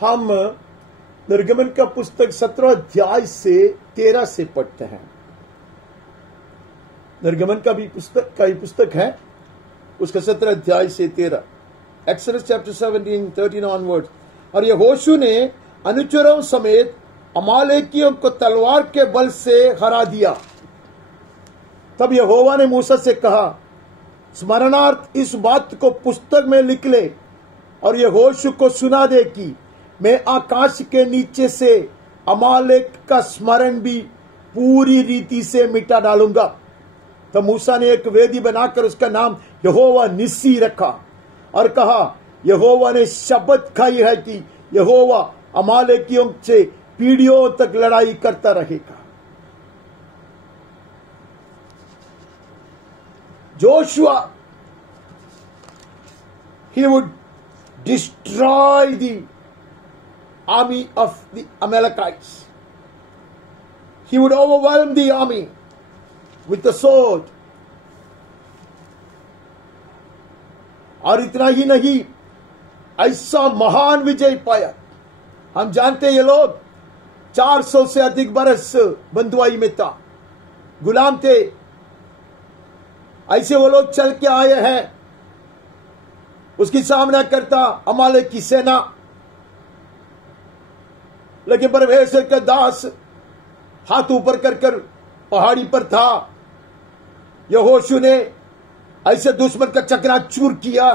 हम निर्गमन का पुस्तक 17 अध्याय से 13 से पढ़ते हैं। निर्गमन का भी पुस्तक है, उसका 17 अध्याय से 13। Exodus chapter 17, 13 onward. और यहोशू ने अनुचरों समेत अमालेकियों को तलवार के बल से हरा दिया। तब यहोवा ने मूसा से कहा, स्मरणार्थ इस बात को पुस्तक में लिख ले और यहोशू को सुना दे कि मैं आकाश के नीचे से अमालेक का स्मरण भी पूरी रीति से मिटा डालूंगा। तब मूसा ने एक वेदी बनाकर उसका नाम यहोवा निस्सी रखा और कहा, यहोवा ने शपथ खाई है कि यहोवा अमालेकियों से पीढ़ियों तक लड़ाई करता रहेगा। Joshua, he would destroy the army of the Amalekites. He would overwhelm the army with the sword. और इतना ही नहीं, ऐसा महान विजय पाया। हम जानते हैं ये लोग 400 से अधिक बरस बंधुआई में था, गुलाम थे। ऐसे वो लोग चल के आए हैं, उसकी सामना करता अमालेक की सेना। लेकिन परमेश्वर का दास हाथ ऊपर कर कर पहाड़ी पर था। यहोशू ने ऐसे दुश्मन का चकनाचूर किया।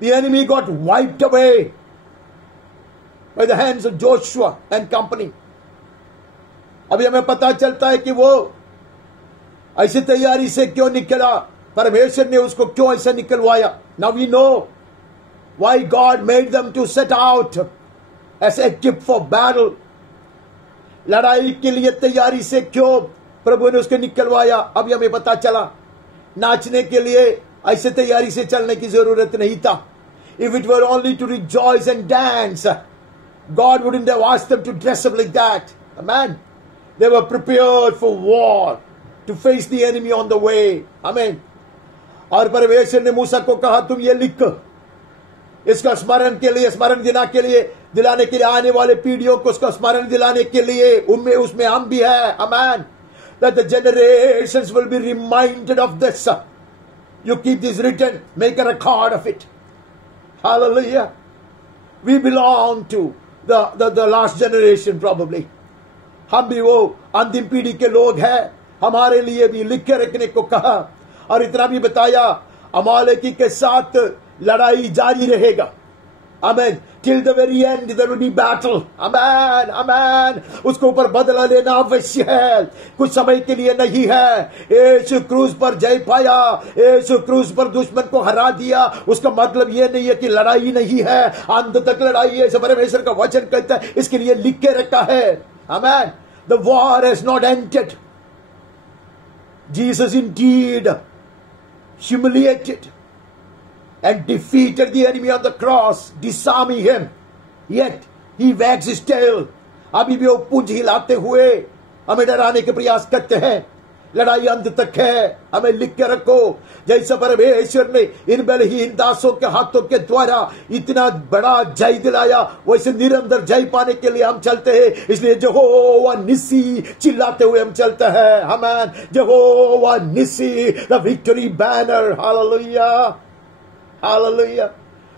The enemy got wiped away by the hands of Joshua and company. अभी हमें पता चलता है कि वो ऐसी तैयारी से क्यों निकला, परमेश्वर ने उसको क्यों ऐसा निकलवाया। Now we know why God made them to set out as equipped for battle. लड़ाई के लिए तैयारी से क्यों प्रभु ने उसको निकलवाया, अभी हमें पता चला। नाचने के लिए ऐसे तैयारी से चलने की जरूरत नहीं था। If it were only to rejoice and dance, God wouldn't have asked them to dress up like that. Amen. They were prepared for war, to face the enemy on the way. Amen. और परमेश्वर ने मूसा को कहा, तुम ये लिख, इसका स्मरण के लिए, स्मरण दिलाने के लिए आने वाले पीढ़ियों को उसका स्मरण दिलाने के लिए, उसमें हम भी है। Amen. That the generations will be reminded of this. You keep this written, make a record of it. Hallelujah. We belong to the last generation probably. हम भी वो अंतिम पीढ़ी के लोग हैं। हमारे लिए भी लिख के रखने को कहा। और इतना भी बताया, अमालेकी के साथ लड़ाई जारी रहेगा। Amen. Till the very end there will be battle. Amen. Amen. उसके ऊपर बदला लेना अवश्य है, कुछ समय के लिए नहीं है। यीशु क्रूस पर जय पाया, यीशु क्रूस पर दुश्मन को हरा दिया। उसका मतलब ये नहीं है कि लड़ाई नहीं है, अंत तक लड़ाई है। परमेश्वर का वचन कहता है, इसके लिए लिख के रखा है। Amen. The war has not ended. Jesus indeed humiliated and defeated the enemy on the cross, disarming him. Yet he wags his tail. अभी भी वो पूंछ हिलाते हुए हमें डराने के प्रयास करते हैं। लड़ाई अंत तक है, हमें लिख के रखो। जैसे परमेश्वर ने इन बलहीन दासों के हाथों के द्वारा इतना बड़ा जय दिलाया, वैसे निरंतर जय पाने के लिए हम चलते हैं। इसलिए यहोवा निस्सी चिल्लाते हुए हम चलते हैं। आमीन। यहोवा निस्सी, the victory banner. Hallelujah, hallelujah.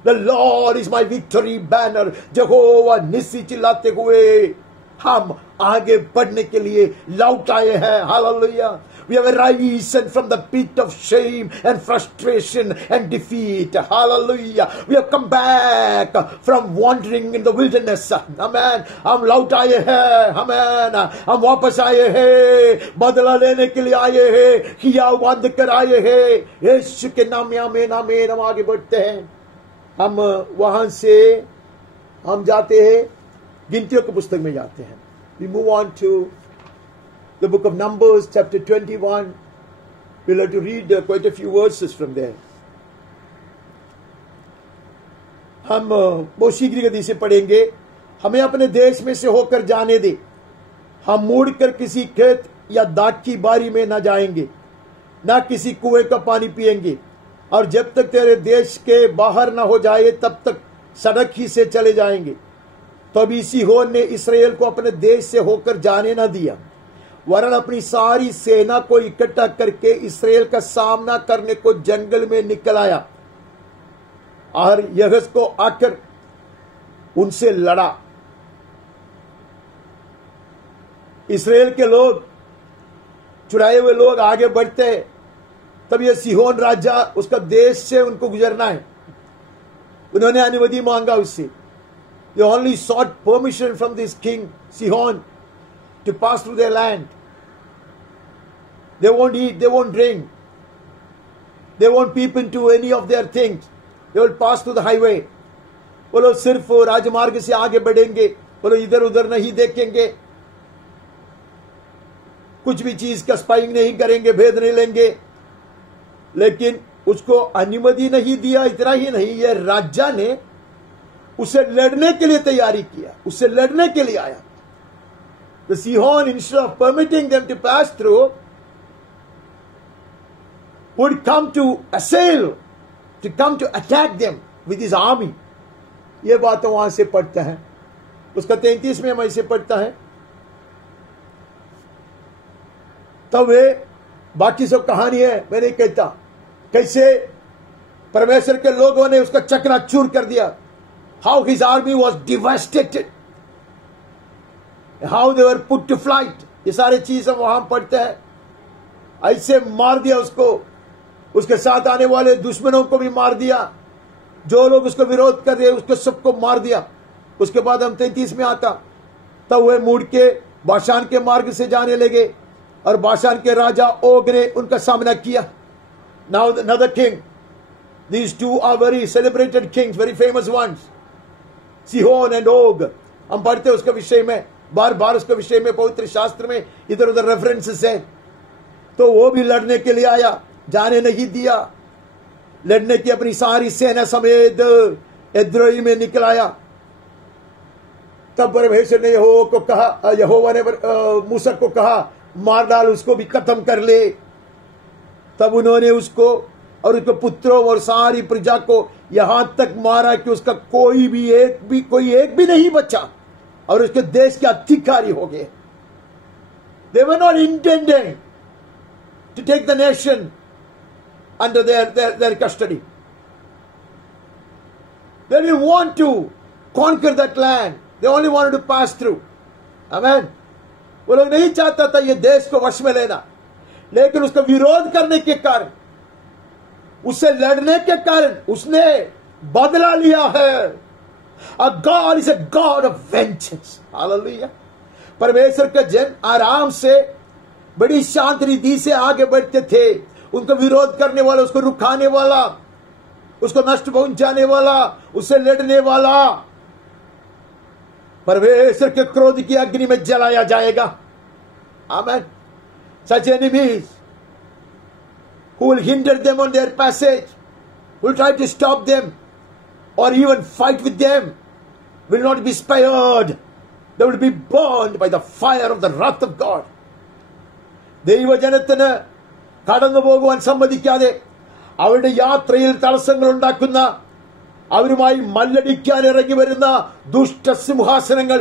The Lord is my victory banner. यहोवा निस्सी चिल्लाते हुए हम आगे बढ़ने के लिए लौट आए हैं। Hallelujah. We have arisen from the pit of shame and frustration and defeat. Hallelujah. We have come back from wandering in the wilderness. Amen. हम लौट आए हैं। Amen. हम वापस आए हैं, बदला लेने के लिए आए हैं, किया बांध कर आए हैं। यीशु के नाम में आमीन, आमीन। हम आगे बढ़ते हैं। हम वहां से हम जाते हैं, गिनतियों की पुस्तक में जाते हैं। We move on to the book of Numbers, chapter 21. We'll have to read quite a few verses from there. हम बहुत शीघ्र गति से पढ़ेंगे। हमें अपने देश में से होकर जाने दे। हम मुड़कर किसी खेत या दाख की बारी में न जाएंगे, न किसी कुएं का पानी पिएंगे, और जब तक तेरे देश के बाहर न हो जाए तब तक सड़क ही से चले जाएंगे। तभी सीहोन ने इसराइल को अपने देश से होकर जाने न दिया, वरन अपनी सारी सेना को इकट्ठा करके इसराइल का सामना करने को जंगल में निकल आया और यहस को आकर उनसे लड़ा। इसराइल के लोग, चुराए हुए लोग आगे बढ़ते हैं, तब यह सीहोन राजा, उसका देश से उनको गुजरना है। उन्होंने अनुमति मांगा उससे। They only sought permission from this king Sihon to pass through their land. They won't eat, they won't drink, they won't peep into any of their things. They will pass through the highway. वो लोग सिर्फ राजमार्ग से आगे बढ़ेंगे, वो लोग इधर उधर नहीं देखेंगे, कुछ भी चीज का स्पाइंग नहीं करेंगे, भेद नहीं लेंगे। लेकिन उसको अनुमति नहीं दिया। इतना ही नहीं, यह राजा ने उसे लड़ने के लिए तैयारी किया, उससे लड़ने के लिए आया। The Sihon, instead of permitting them to pass through, would come to assail, to come to attack them with his army. ये बात वहां से पढ़ता है, उसका 33 में हम ऐसे पढ़ता है। तब वे बाकी सब कहानी है, मैं नहीं कहता, कैसे परमेश्वर के लोगों ने उसका चकनाचूर कर दिया। How his army was devastated, how they were put to flight, ये सारे चीज हम वहां पढ़ते हैं। ऐसे मार दिया उसको, उसके साथ आने वाले दुश्मनों को भी मार दिया, जो लोग उसको विरोध कर रहे उसको सबको मार दिया। उसके बाद हम 33 में आता, तब वे मुड़ के बाशान के मार्ग से जाने लगे और बाशान के राजा ओग ने उनका सामना किया। Now another king, these two are very celebrated kings, very famous ones, Sihon and Og. हम पढ़ते उसके विषय में, बार बार उसके विषय में पवित्र शास्त्र में इधर उधर रेफरेंसेस है। तो वो भी लड़ने के लिए आया, जाने नहीं दिया। लड़ने की अपनी सारी सेना समेत एद्रोई में निकल आया। तब परमेश्वर ने यहोवा ने मूसा को कहा, मार डाल उसको भी, खत्म कर ले। तब उन्होंने उसको और उसके पुत्रों और सारी प्रजा को यहां तक मारा कि उसका कोई एक भी नहीं बचा और उसके देश के अधिकारी हो गए। They were not intending to take the nation under their custody. They didn't want to conquer that land. They only wanted to pass through. Amen. वो लोग नहीं चाहता था ये देश को वश में लेना, लेकिन उसका विरोध करने के कारण, उससे लड़ने के कारण उसने बदला लिया है। A God is a God of vengeance. Hallelujah. परमेश्वर का जन आराम से बड़ी शांत रीति से आगे बढ़ते थे। उनका विरोध करने वाला, उसको रुकाने वाला, उसको नष्ट पहुंचाने वाला, उससे लड़ने वाला परमेश्वर के क्रोध की अग्नि में जलाया जाएगा। आमेन। Such enemies who will hinder them on their passage, will try to stop them or even fight with them, will not be spared. They will be burned by the fire of the wrath of God. ദൈവജനത്തിന് കടന്നു പോകുവാൻ സമ്മതിക്കാതെ അവരുടെ യാത്രയിൽ തടസ്സങ്ങൾ ഉണ്ടാക്കുന്ന, അവരുമായി മല്ലടിക്കാൻ ഇറങ്ങി വരുന്ന ദുഷ്ടസിംഹാസനങ്ങൾ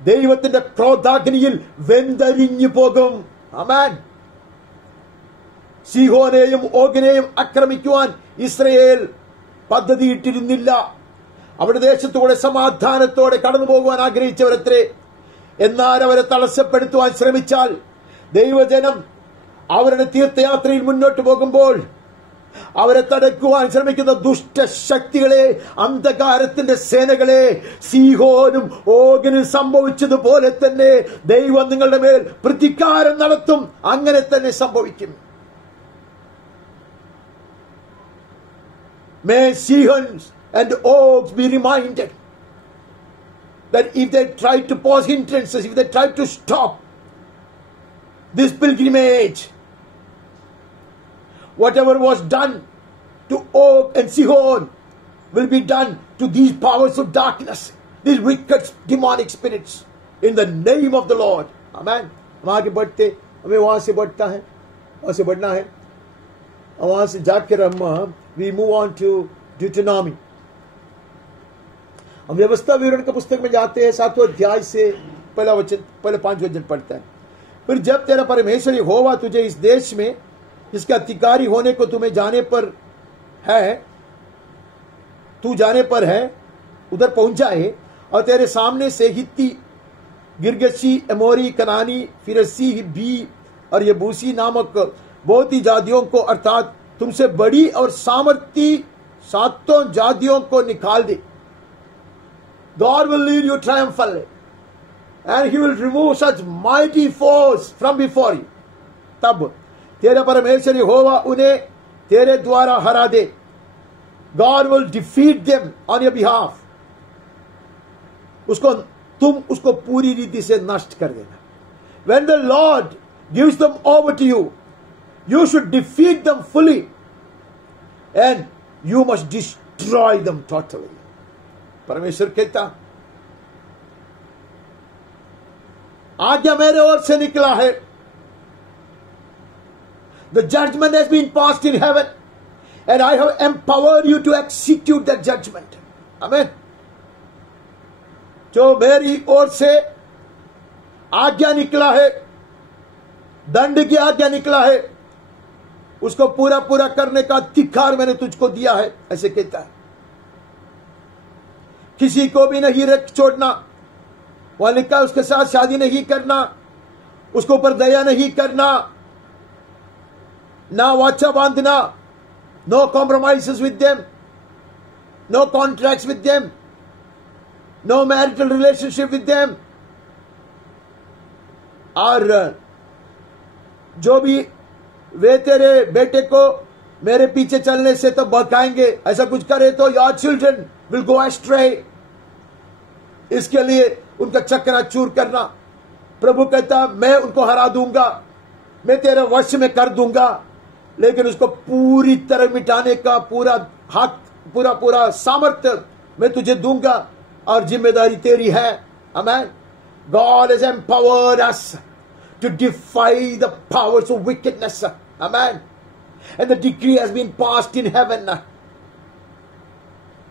ദൈവത്തിന്റെ ക്രോധാഗ്നിയിൽ വെന്തരിഞ്ഞു പോകും. ആമേൻ. സീഹോനെയും ഓഗിനെയും ആക്രമിക്കുവാൻ ഇസ്രയേൽ പദ്ധതിയിട്ടിരുന്നില്ല. അവരുടെ ദേശത്തുകൂടെ സമാധാനത്തോടെ കടന്നു പോകുവാൻ ആഗ്രഹിച്ചവരത്രേ. എന്നാൽ അവരെ തടസ്സപ്പെടുത്തുവാൻ ശ്രമിച്ചാൽ ദൈവജനം അവരുടെ തീർത്ഥയാത്രയിൽ മുന്നോട്ട് പോകുമ്പോൾ അവരെ തടയ്ക്കുവാൻ ശ്രമിക്കുന്ന ദുഷ്ടശക്തികളെ, അന്ധകാരത്തിന്റെ സേനകളെ സീഹോനും ഓഗിനും സംഭവിച്ചതുപോലെ തന്നെ ദൈവം നിങ്ങളുടെ മേൽ പ്രതികാരം നടത്തും. അങ്ങനെ തന്നെ സംഭവിക്കും. May Sihons and Ogs be reminded that if they try to pause hindrances, if they try to stop this pilgrimage, whatever was done to Og and Sihon will be done to these powers of darkness, these wicked demonic spirits, in the name of the Lord. Amen. हम आगे बढ़ते, हमें वहां से बढ़ता है, वहां से बढ़ना है. वहां से जाकर हम we move on to Deuteronomy. हम व्यवस्था विवरण के पुस्तक में जाते हैं, 7वें अध्याय से पहले 5 वचन पढ़ते हैं। फिर जब तेरा परमेश्वर यहोवा तुझे इस देश में इसके अधिकारी होने को तुम्हें जाने पर है, तू जाने पर है, उधर पहुंच जाए और तेरे सामने से हित्ती, गिरगशी, एमोरी, कनानी, फिरसी, हिब्बी और यबूसी नामक बहुत ही जातियों को, अर्थात तुमसे बड़ी और सामर्थी 7 जातियों को निकाल दे। God will lead you triumphantly and he will remove such mighty force from before you. तब तेरा परमेश्वर यहोवा उन्हें तेरे द्वारा हरा दे। God will defeat them on your behalf. तुम उसको पूरी रीति से नष्ट कर देना। When the Lord gives them over to you, you should defeat them fully and you must destroy them totally. परमेश्वर कहता, आज्ञा मेरे ओर से निकला है। The judgment has been passed in heaven and I have empowered you to execute that judgment. Amen. जो मेरी ओर से आज्ञा निकला है, दंड की आज्ञा निकला है, उसको पूरा पूरा करने का अधिकार मैंने तुझको दिया है, ऐसे कहता है। किसी को भी नहीं रख छोड़ना, वहां लिखा उसके साथ शादी नहीं करना, उसके ऊपर दया नहीं करना, ना वाचा बांधना, no compromises with them, no contracts with them, no marital relationship with them. और जो भी वे तेरे बेटे को मेरे पीछे चलने से तो बहकाएंगे, ऐसा कुछ करे तो your children will go ashtray. इसके लिए उनका चकनाचूर करना। प्रभु कहता, मैं उनको हरा दूंगा, मैं तेरे वश में कर दूंगा, लेकिन उसको पूरी तरह मिटाने का पूरा हक, पूरा सामर्थ्य मैं तुझे दूंगा और जिम्मेदारी तेरी है। आमेन। God has empowered us to defy the powers of wickedness. Amen. And the decree has been passed in heaven.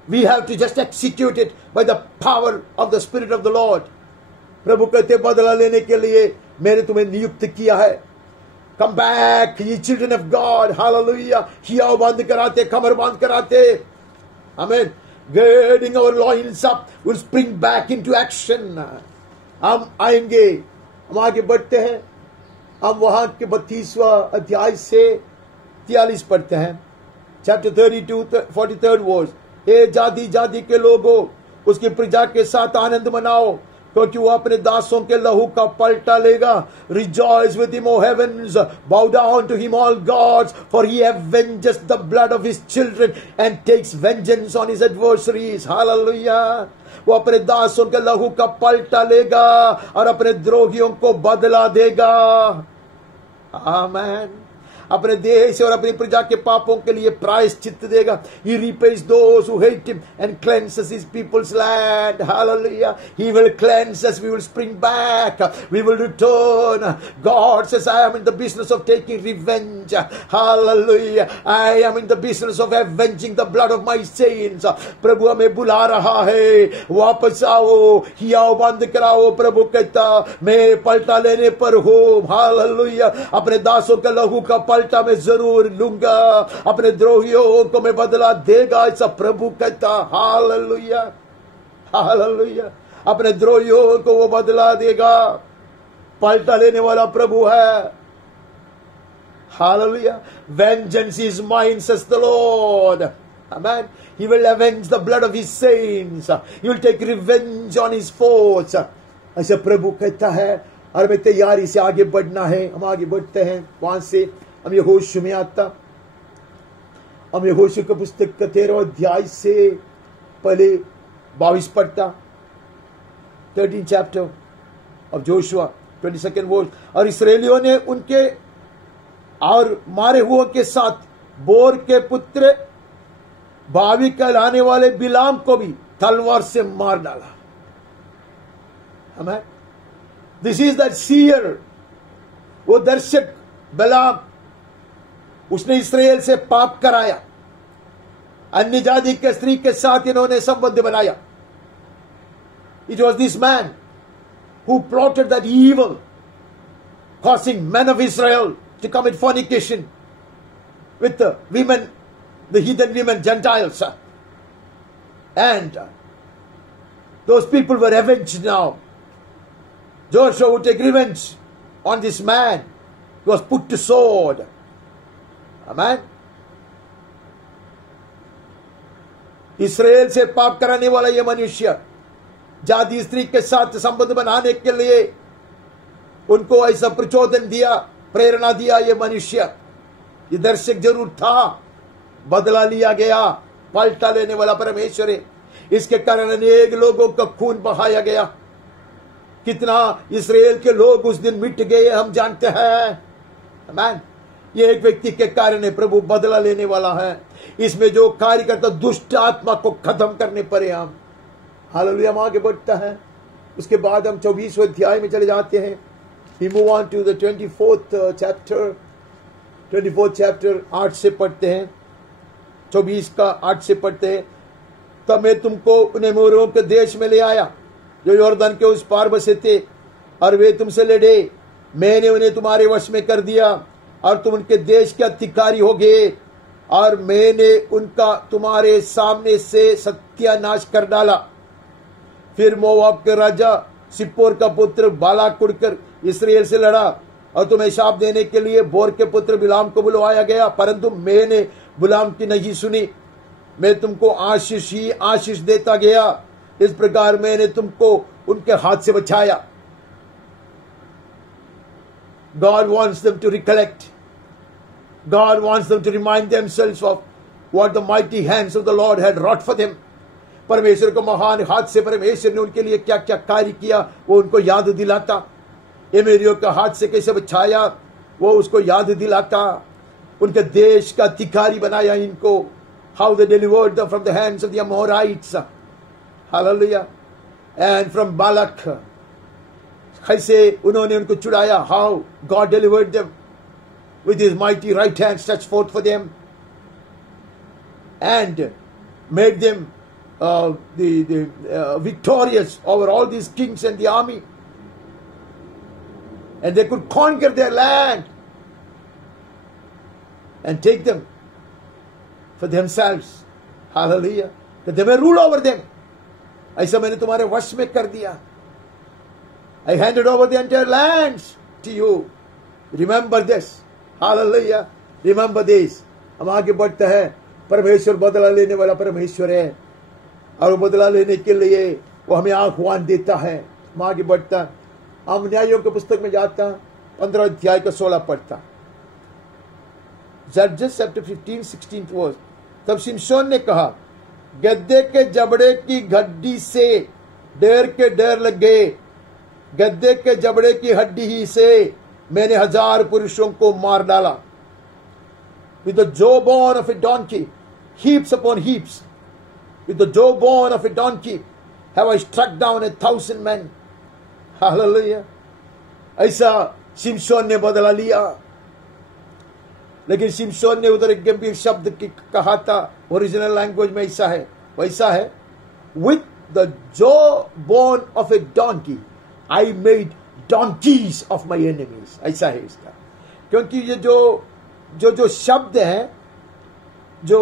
We have to just execute it by the power of the Spirit of the Lord. प्रभु कहते, बदला लेने के लिए मैंने तुम्हें नियुक्त किया है। Come back, ye children of God. Hallelujah. हियाव बांध कराते, कमर बांध कराते. Amen. Girding our loins up will spring back into action. हम आएंगे, हम आगे बढ़ते हैं। हम वहां के 32वां अध्याय से 43 पढ़ते हैं। Chapter 32, 43rd verse. हे जाति जाति के लोगों, उसकी प्रजा के साथ आनंद मनाओ, क्योंकि वो अपने दासों के लहू का पलटा लेगा। Rejoice with him, O heavens, bow down to him, all gods, for he avenges the blood of his children and takes vengeance on his adversaries. Hallelujah. वो अपने दासों के लहू का पलटा लेगा और अपने द्रोहियों को बदला देगा। आमेन। अपने देश और अपनी प्रजा के पापों के लिए प्रायश्चित देगा। He repays those who hate him and cleanses his people's land. Hallelujah. He will cleanse us. We will spring back. We will return. God says, I am in the business of taking revenge. Hallelujah. I am in the business of avenging the blood of my saints. प्रभु हमें बुला रहा है, वापस आओ, हियाव बंद कराओ। प्रभु कहता, मैं पलटा लेने पर हूँ। हालेलुया। अपने दासों के लहू का पलटा मैं जरूर लूंगा, अपने द्रोहियों को मैं बदला देगा, ऐसा प्रभु कहता। Hallelujah, hallelujah. अपने द्रोहियों को वो बदला देगा। पलटा लेने वाला प्रभु है। Hallelujah. Vengeance is mine, says the Lord. Amen. He will avenge the blood of his saints. He will take revenge on his foes. ऐसा प्रभु कहता है। और मैं तैयारी से आगे बढ़ना है। हम आगे बढ़ते हैं। वहां से हम यहोशू में आता। हम यहोशू के पुस्तक का 13वां अध्याय से पहले 22 पढ़ता। 13 chapter of Joshua, 22nd verse. और इस्राएलियों ने उनके और मारे हुओं के साथ बोर के पुत्र बावी कहलाने वाले बिलाम को भी तलवार से मार डाला। हमें दिस इज दैट सीयर, वो दर्शक बिलाम, उसने इस्राएल से पाप कराया। अन्य जाति के स्त्री के साथ इन्होंने संबंध बनाया। It was this man who plotted that evil, causing men of Israel to commit fornication with the women, the heathen women, Gentiles. And those people were avenged now. Joshua would take revenge on this man who was put to sword. Amen. Israel से पाप कराने वाला यह मनुष्य जाति स्त्री के साथ संबंध बनाने के लिए उनको ऐसा प्रचोदन दिया, प्रेरणा दिया। यह मनुष्य, ये दर्शक जरूर था, बदला लिया गया, पलटा लेने वाला परमेश्वर है। इसके कारण अनेक लोगों का खून बहाया गया। कितना इस्राएल के लोग उस दिन मिट गए हम जानते हैं। आमीन। ये एक व्यक्ति के कारण है, प्रभु बदला लेने वाला है। इसमें जो कार्य करता दुष्ट आत्मा को खत्म करने पर हम हालेलुया। हम आगे बढ़ता है। उसके बाद हम 24वें अध्याय में चले जाते हैं। We move on to the 24th chapter. 24th chapter 8 से पढ़ते हैं, 24 का 8 से पढ़ते हैं। तब मैं तुमको उन अमोरियों के देश में ले आया जो यॉर्दन के उस पार बसे थे, और वे तुमसे लड़े। मैंने उन्हें तुम्हारे वश में कर दिया और तुम उनके देश के अधिकारी हो गए, और मैंने उनका तुम्हारे सामने से सत्यानाश कर डाला। फिर मोआब के राजा सिप्पोर का पुत्र बालाक उड़कर इस्राएल से लड़ा, और तुम्हें शाप देने के लिए बोर के पुत्र बिलाम को बुलवाया गया, परंतु मैंने बिलाम की नहीं सुनी। मैं तुमको आशीष ही आशीष देता गया, इस प्रकार मैंने तुमको उनके हाथ से बचाया। God wants them to recollect. God wants them to remind themselves of what the mighty hands of the Lord had wrought for them. परमेश्वर को महान हाथ से परमेश्वर ने उनके लिए क्या क्या कार्य किया वो उनको याद दिलाता। एमेरियों का हाथ से कैसे बचाया वो उसको याद दिलाता। उनके देश का अधिकारी बनाया इनको। How they delivered them from the hands of the Amorites. Hallelujah. And from Balak. कैसे उन्होंने उनको छुड़ाया। How God delivered them with his mighty right hand stretched forth for them and made them victorious over all these kings and the army, and they could conquer their land and take them for themselves. Hallelujah. That they may rule over them. ऐसा मैंने तुम्हारे वश में कर दिया. I handed over the entire lands to you. Remember this. Hallelujah. Remember this. हम आगे बढ़ते हैं। परमेश्वर बदला लेने वाला परमेश्वर है, और वो बदला लेने के लिए वो हमें आह्वान देता है। हम आगे बढ़ता, हम न्यायों के पुस्तक में जाता, 15 अध्याय का 16 पढ़ता। Judges chapter 15, 16 verse। तब शिमशोन ने कहा, गद्दे के जबड़े की हड्डी से डेर के डेर लग गए। गद्दे के जबड़े की हड्डी ही से मैंने 1000 पुरुषों को मार डाला। With the jawbone of a donkey, heaps upon heaps. With the jawbone of a donkey have I struck down 1,000 men. Hallelujah. ऐसा शिमशोन ने बदला लिया। लेकिन शिमशोन ने उधर एक गंभीर शब्द की कहा था। ओरिजिनल लैंग्वेज में ऐसा है, वैसा है, with the jawbone of a donkey I made donkeys of my enemies. ऐसा है इसका। क्योंकि ये जो शब्द हैं, जो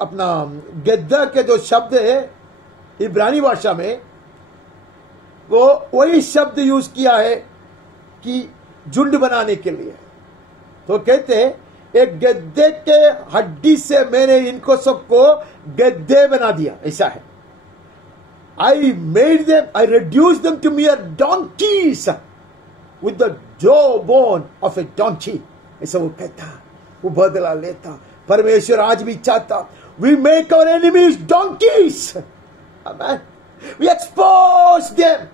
अपना गद्दा के जो शब्द है इब्रानी भाषा में, वो वही शब्द यूज किया है कि झुंड बनाने के लिए। तो कहते हैं एक गद्दे के हड्डी से मैंने इनको सबको गद्दे बना दिया। ऐसा है, I made them, I reduced them to mere donkeys with the jawbone of a donkey. ऐसा वो कहता, वो बदला लेता। परमेश्वर आज भी चाहता, we make our enemies donkeys. Amen. We expose them.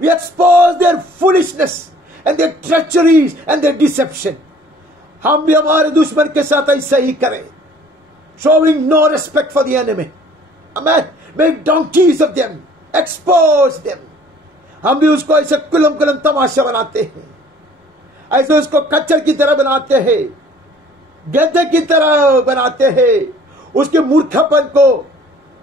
We expose their foolishness and their treacheries and their deception. हम भी हमारे दुश्मन के साथ ऐसा ही करें, showing no respect for the enemy. Amen. Make donkeys of them. Expose them. हम भी उसको ऐसे कुलम कुलम तमाशा बनाते हैं, ऐसे उसको कच्चर की तरह बनाते हैं, गधे की तरह बनाते हैं, उसके मूर्खपन को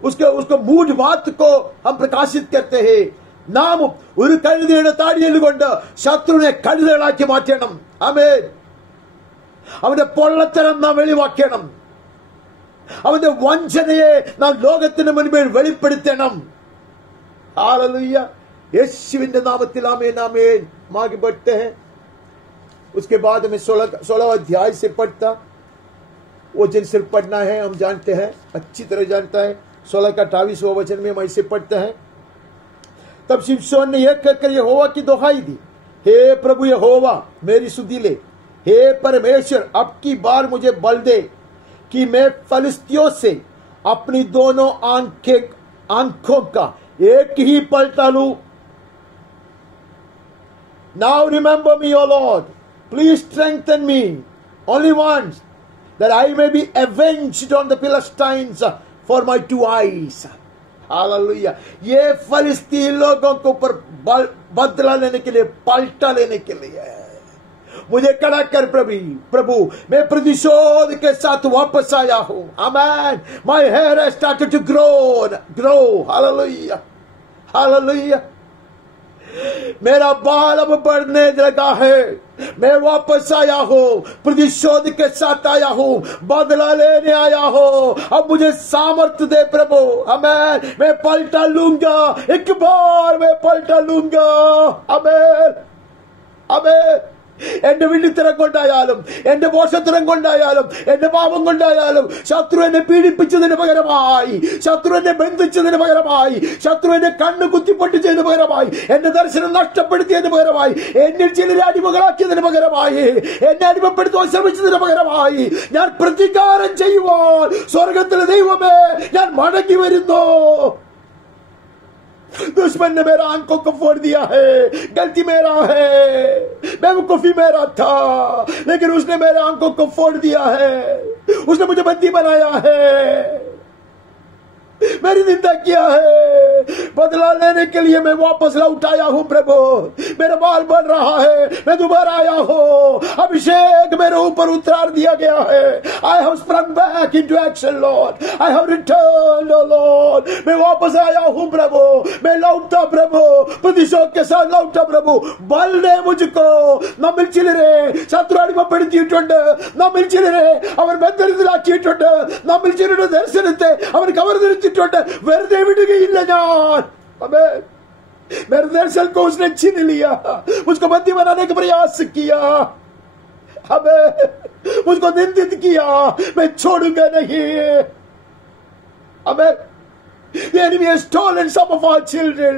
उसको मूड बात को हम प्रकाशित करते हैं. നാം ഒരു കഴുതയുടെ താടിയിൽ കൊണ്ട് ശത്രുവിനെ കഴുതകളാക്കി മാറ്റണം. ആമേൻ. അവന്റെ പൊള്ളത്തരം നാം വെളിവാക്കണം. അവന്റെ വഞ്ചനയെ നാം ലോകത്തിന് മുൻപിൽ വെളിപ്പെടുത്തണം. हालेलुया. यीशुविന്റെ നാമത്തിൽ ആമേൻ ആമേൻ. आगे बढ़ते हैं. उसके बाद हमें 16 अध्याय से पढ़ता. वो जिन सिर्फ पढ़ना है हम जानते हैं, अच्छी तरह जानता है. 16 का 28वां वचन में हम ऐसे पढ़ते हैं. तब शिमशोन ने यह कहकर यहोवा की दोहाई दी, हे प्रभु यहोवा मेरी सुधि ले. हे परमेश्वर अब की बार मुझे बल दे कि मैं फलिस्तियों से अपनी दोनों आंखों का एक ही पलटा लूं. Now remember me, O Lord. Please strengthen me only once, that I may be avenged on the Philistines for my 2 eyes. Hallelujah. ये फलिस्तीन लोगों के ऊपर बदला लेने के लिए, पलटा लेने के लिए मुझे खड़ा कर प्रभु. मैं प्रतिशोध के साथ वापस आया हूं. Amen. My hair has started to grow. Hallelujah. Hallelujah. मेरा बाल अब बढ़ने लगा है. मैं वापस आया हूं, प्रतिशोध के साथ आया हूं, बदला लेने आया हूं. अब मुझे सामर्थ्य दे प्रभु. आमेन. मैं पलटा लूंगा, एक बार मैं पलटा लूंगा. आमेन. आमेन. എന്റെ വിളിത്തരം കൊണ്ടായാലും, എന്റെ മോശത്തരം കൊണ്ടായാലും, എന്റെ പാപം കൊണ്ടായാലും, ശത്രു എന്നെ പീഡിപ്പിച്ചതിന് പകരമായി, ശത്രു എന്നെ ബന്ധിച്ചതിന് പകരമായി, ശത്രു എന്നെ കണ്ണ് കുത്തിപ്പൊട്ടിച്ചതിന് പകരമായി, എന്റെ ദർശനം നഷ്ടപ്പെടുത്തിയതിന് പകരമായി, എന്നിൽ ചിലരെ അടിമകളാക്കിയതിന് പകരമായി, എന്നെ അടിമപ്പെടുത്തുവാൻ ശ്രമിച്ചതിന് പകരമായി ഞാൻ പ്രതികാരം ചെയ്യുവാൻ സ്വർഗത്തിലെ ദൈവമേ ഞാൻ മടങ്ങി വരുന്നു. दुश्मन ने मेरा आंखों को फोड़ दिया है. गलती मेरा है, बेवकूफी मेरा था, लेकिन उसने मेरे आंखों को फोड़ दिया है. उसने मुझे बंदी बनाया है, मेरी निंदा किया है. बदला लेने के लिए मैं वापस लौट आया हूं प्रभु. मेरा बाल बढ़ रहा है, मैं दोबारा आया हूं. अभिषेक मेरे ऊपर उतार दिया गया है. I have sprung back into action lord. I have returned O lord. मैं वापस आया हूं प्रभु. मैं लौटा प्रभु, प्रतिशोध के साथ लौटा प्रभु. बल दे मुझको. നമ്മിൽ ചിലരെ ശത്രു അടിമപ്പെടുത്തിയിട്ടുണ്ട്. നമ്മിൽ ചിലരെ അവർ ബന്ധനത്തിലാക്കിയിട്ടുണ്ട്. നമ്മിൽ ചിലരുടെ ദർശനത്തെ അവർ കവർന്നെടുത്തിട്ടുണ്ട്. വെറുതെ വിടുകയില്ല ഞാൻ. मेरे दर्शन को उसने छीन लिया, मुझको बंदी बनाने का प्रयास किया, हमें मुझको निंदित किया. मैं छोड़ूंगा नहीं. हमें the enemy has stolen some of our children.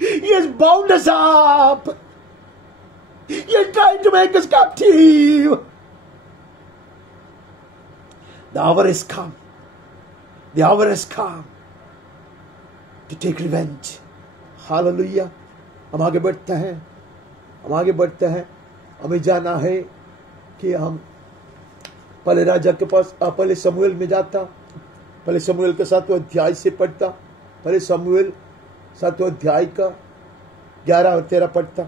He has bound us up. He is trying to make us captive. The hour has come. The hour has come to take revenge. Hallelujah. हम आगे बढ़ते हैं. हम आगे बढ़ते हैं. हमें जाना है कि हम पहले राजा के पास, पहले शमूएल में जाता. पहले शमूएल के 7वें अध्याय से पढ़ता. पहले शमूएल 7वें अध्याय का 11 और 13 पढ़ता.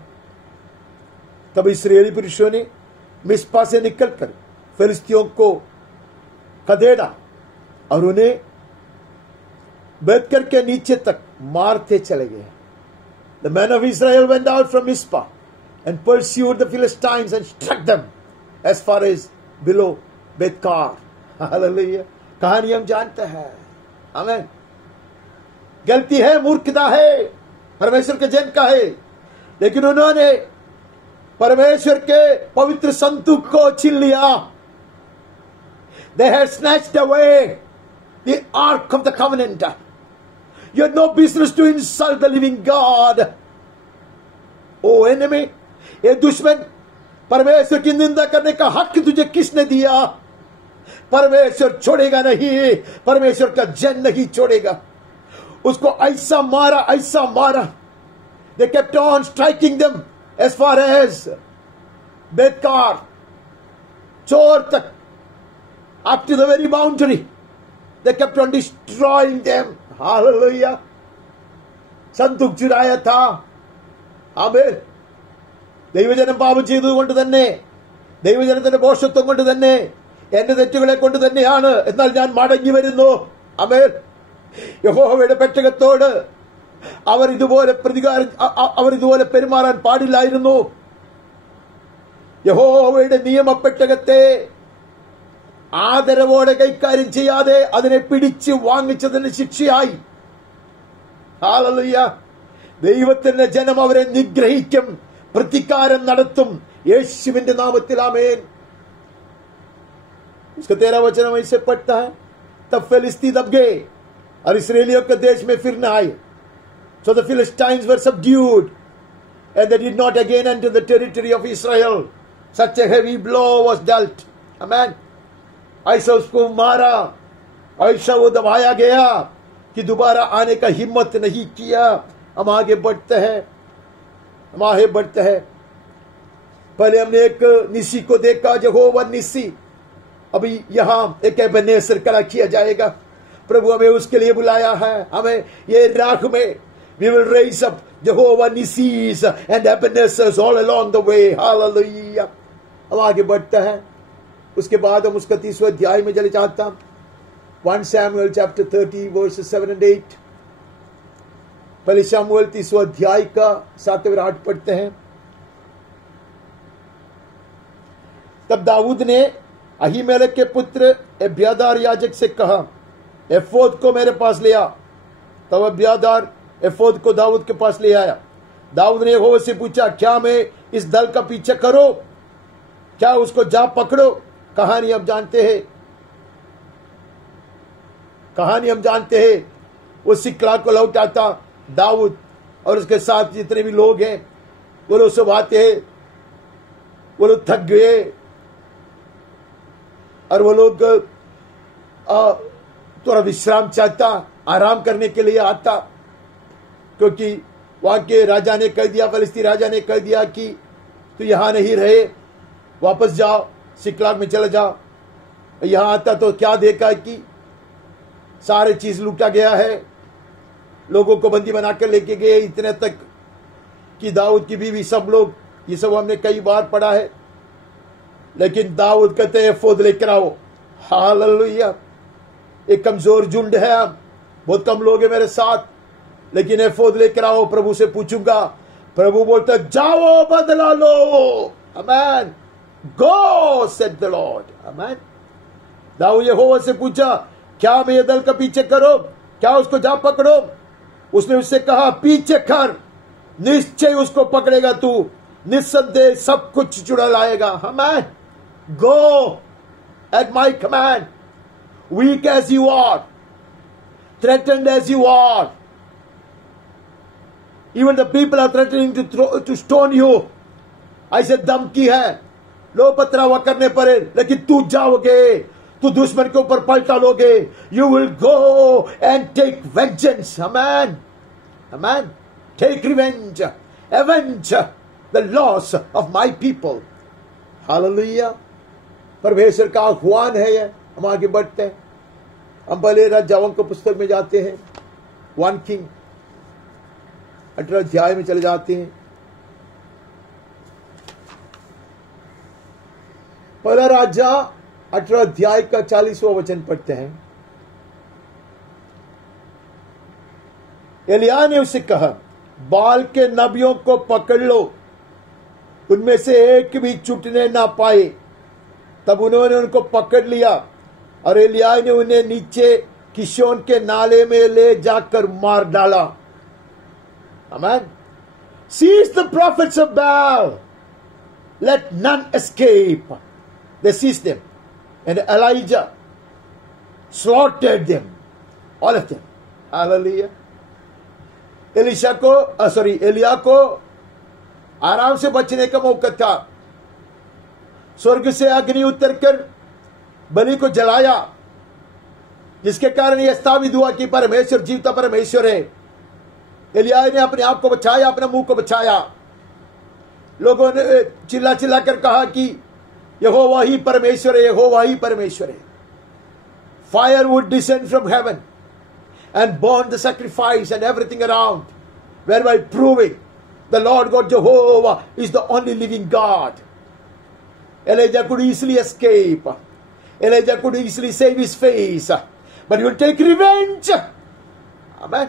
तब इस्राएली पुरुषों ने मिस्पा से निकलकर फिलिस्तियों को खदेड़ा और उन्हें बेतकर के नीचे तक मारते चले गए. The men of Israel went out from Mizpah and pursued the Philistines and struck them as far as below Bethkar. Hallelujah. कहानी हम जानते हैं. आमीन. गलती है, मूर्खता है, परमेश्वर के जन का है, लेकिन उन्होंने परमेश्वर के पवित्र संतूक को छीन लिया. They had snatched away the ark of the covenant. You had no business to insult the living God. Oh enemy, ये दुश्मन, परमेश्वर की निंदा करने का हक तुझे किसने दिया? परमेश्वर छोड़ेगा नहीं, परमेश्वर का जन नहीं छोड़ेगा. उसको ऐसा मारा, ऐसा मारा. They kept on striking them as far as Bethkar, Chor तक, up to the very boundary. They kept on destroying them. Hallelujah. സന്തുക് ചുരായ था. ആമേൻ. ദൈവജനം പാപം ചെയ്തതുകൊണ്ട് തന്നെ, ദൈവജനത്തിന്റെ ഭോഷത്വം കൊണ്ട് തന്നെ എന്റെ തെറ്റുകളെ കൊണ്ട് തന്നെയാണ്, എന്നാൽ ഞാൻ മടങ്ങി വരുന്നു. ആമേൻ. യഹോവയുടെ പെട്ടകത്തോട് അവർ ഇതുപോലെ പെരുമാറാൻ പാടില്ലായിരുന്നു. യഹോവയുടെ നിയമപ്പെട്ടകത്തെ ആദരവോടെ കൈകാര്യം ചെയ്യാതെ അതിനെ പിടിച്ച് വാങ്ങിച്ചതിന് ശിക്ഷയായി. ഹല്ലേലൂയ. ദൈവത്തിന്റെ ജനം അവരെ നിഗ്രഹിക്കും, പ്രതികാരം നടത്തും യേശുവിന്റെ നാമത്തിൽ. ആമേൻ. उसका 13 वचन ऐसे पढ़ता है, तब फिलिस्ती दब गए और इसराइलियों के देश में फिर न आए. So the Philistines were subdued and they did not again enter the territory of Israel. Such a heavy blow was dealt. Amen. ऐसा उसको मारा, ऐसा वो दबाया गया कि दोबारा आने का हिम्मत नहीं किया. हम आगे बढ़ते हैं. पहले हमने एक निसी को देखा, यहोवा निसी. अभी यहां एक एबेनेजर खड़ा किया जाएगा. प्रभु हमें उसके लिए बुलाया है. हमें ये राह में we will raise up Jehovah Nissis and Ebenezers all along the way. Hallelujah. अब आगे बढ़ता है. उसके बाद हम उसका 30वां अध्याय में चले जाता. 1 Samuel chapter 30 verses 7 and 8. पहले शमूएल 30वां अध्याय का 7 और 8 पढ़ते हैं. तब दाऊद ने अहीमेलेक के पुत्र अब्यातार याजक से कहा, एफोद को मेरे पास ले आ. तब अब्यातार एफोद को दाऊद के पास ले आया. दाऊद ने यहोवा से पूछा, क्या मैं इस दल का पीछा करो? क्या उसको जा पकड़ो? कहानी हम जानते हैं. वो सिकलाग को लौटाता. दाऊद और उसके साथ जितने भी लोग हैं वो लोग सब आते हैं. वो लोग थक गए और वो लोग थोड़ा विश्राम चाहता, आराम करने के लिए आता, क्योंकि वहां के राजा ने कह दिया, फिलिस्ती राजा ने कह दिया कि तू यहां नहीं रहे, वापस जाओ, सिकलाग में चले जाओ. यहां आता तो क्या देखा कि सारे चीज लूटा गया है, लोगों को बंदी बनाकर लेके गए, इतने तक कि दाऊद की बीवी, सब लोग. ये सब हमने कई बार पढ़ा है. लेकिन दाऊद कहते हैं एफोद लेकर आओ. हालेलुया. एक कमजोर झुंड है, बहुत कम लोग हैं मेरे साथ, लेकिन एफोद लेकर आओ. प्रभु से पूछूंगा. प्रभु बोलता जाओ, बदला लो. आमेन. गो सेड द लॉर्ड. आमेन. दाऊद यहोवा से पूछा, क्या मैं ये दल का पीछे करो? क्या उसको जा पकड़ो? उसने उससे कहा, पीछे कर, निश्चय उसको पकड़ेगा तू, निस्संदेह सब कुछ चुरा लाएगा. आमेन. Go at my command, weak as you are, threatened as you are. Even the people are threatening to stone you. ऐसे धमकी है, लो पथरावा करने पड़े, लेकिन तू जाओगे, तू दुश्मन के ऊपर पलटा लोगे. You will go and take vengeance. Amen. Amen. Take revenge. Avenge the loss of my people. Hallelujah. परमेश्वर का आह्वान है ये. हम आगे बढ़ते हैं. हम पहले राजाओं को पुस्तक में जाते हैं. 1 King 18 अध्याय में चले जाते हैं. पहला राजा 18 अध्याय का 40वां वचन पढ़ते हैं. एलिय्याह ने उससे कहा, बाल के नबियों को पकड़ लो, उनमें से एक भी छूटने ना पाए. तब उन्होंने उनको पकड़ लिया और एलिय्याह ने उन्हें नीचे किशोन के नाले में ले जाकर मार डाला. आमेन. Seize the prophets of Baal, let none escape. They seized them and Elijah slaughtered them, all of them. Hallelujah. एलिय्याह को आराम से बचने का मौका था. स्वर्ग से अग्नि उतरकर बलि को जलाया, जिसके कारण यह स्थापित हुआ कि परमेश्वर जीवता परमेश्वर है. एलिय्याह ने अपने आप को बचाया, अपने मुंह को बचाया. लोगों ने चिल्ला चिल्ला कर कहा कि यहोवा ही परमेश्वर है, यहोवा ही परमेश्वर है. Fire would descend from heaven and burn the sacrifice and everything around, whereby proving the Lord God Jehovah is the only living God. Elijah could easily escape. Elijah could easily save his face, but he will take revenge. Amen.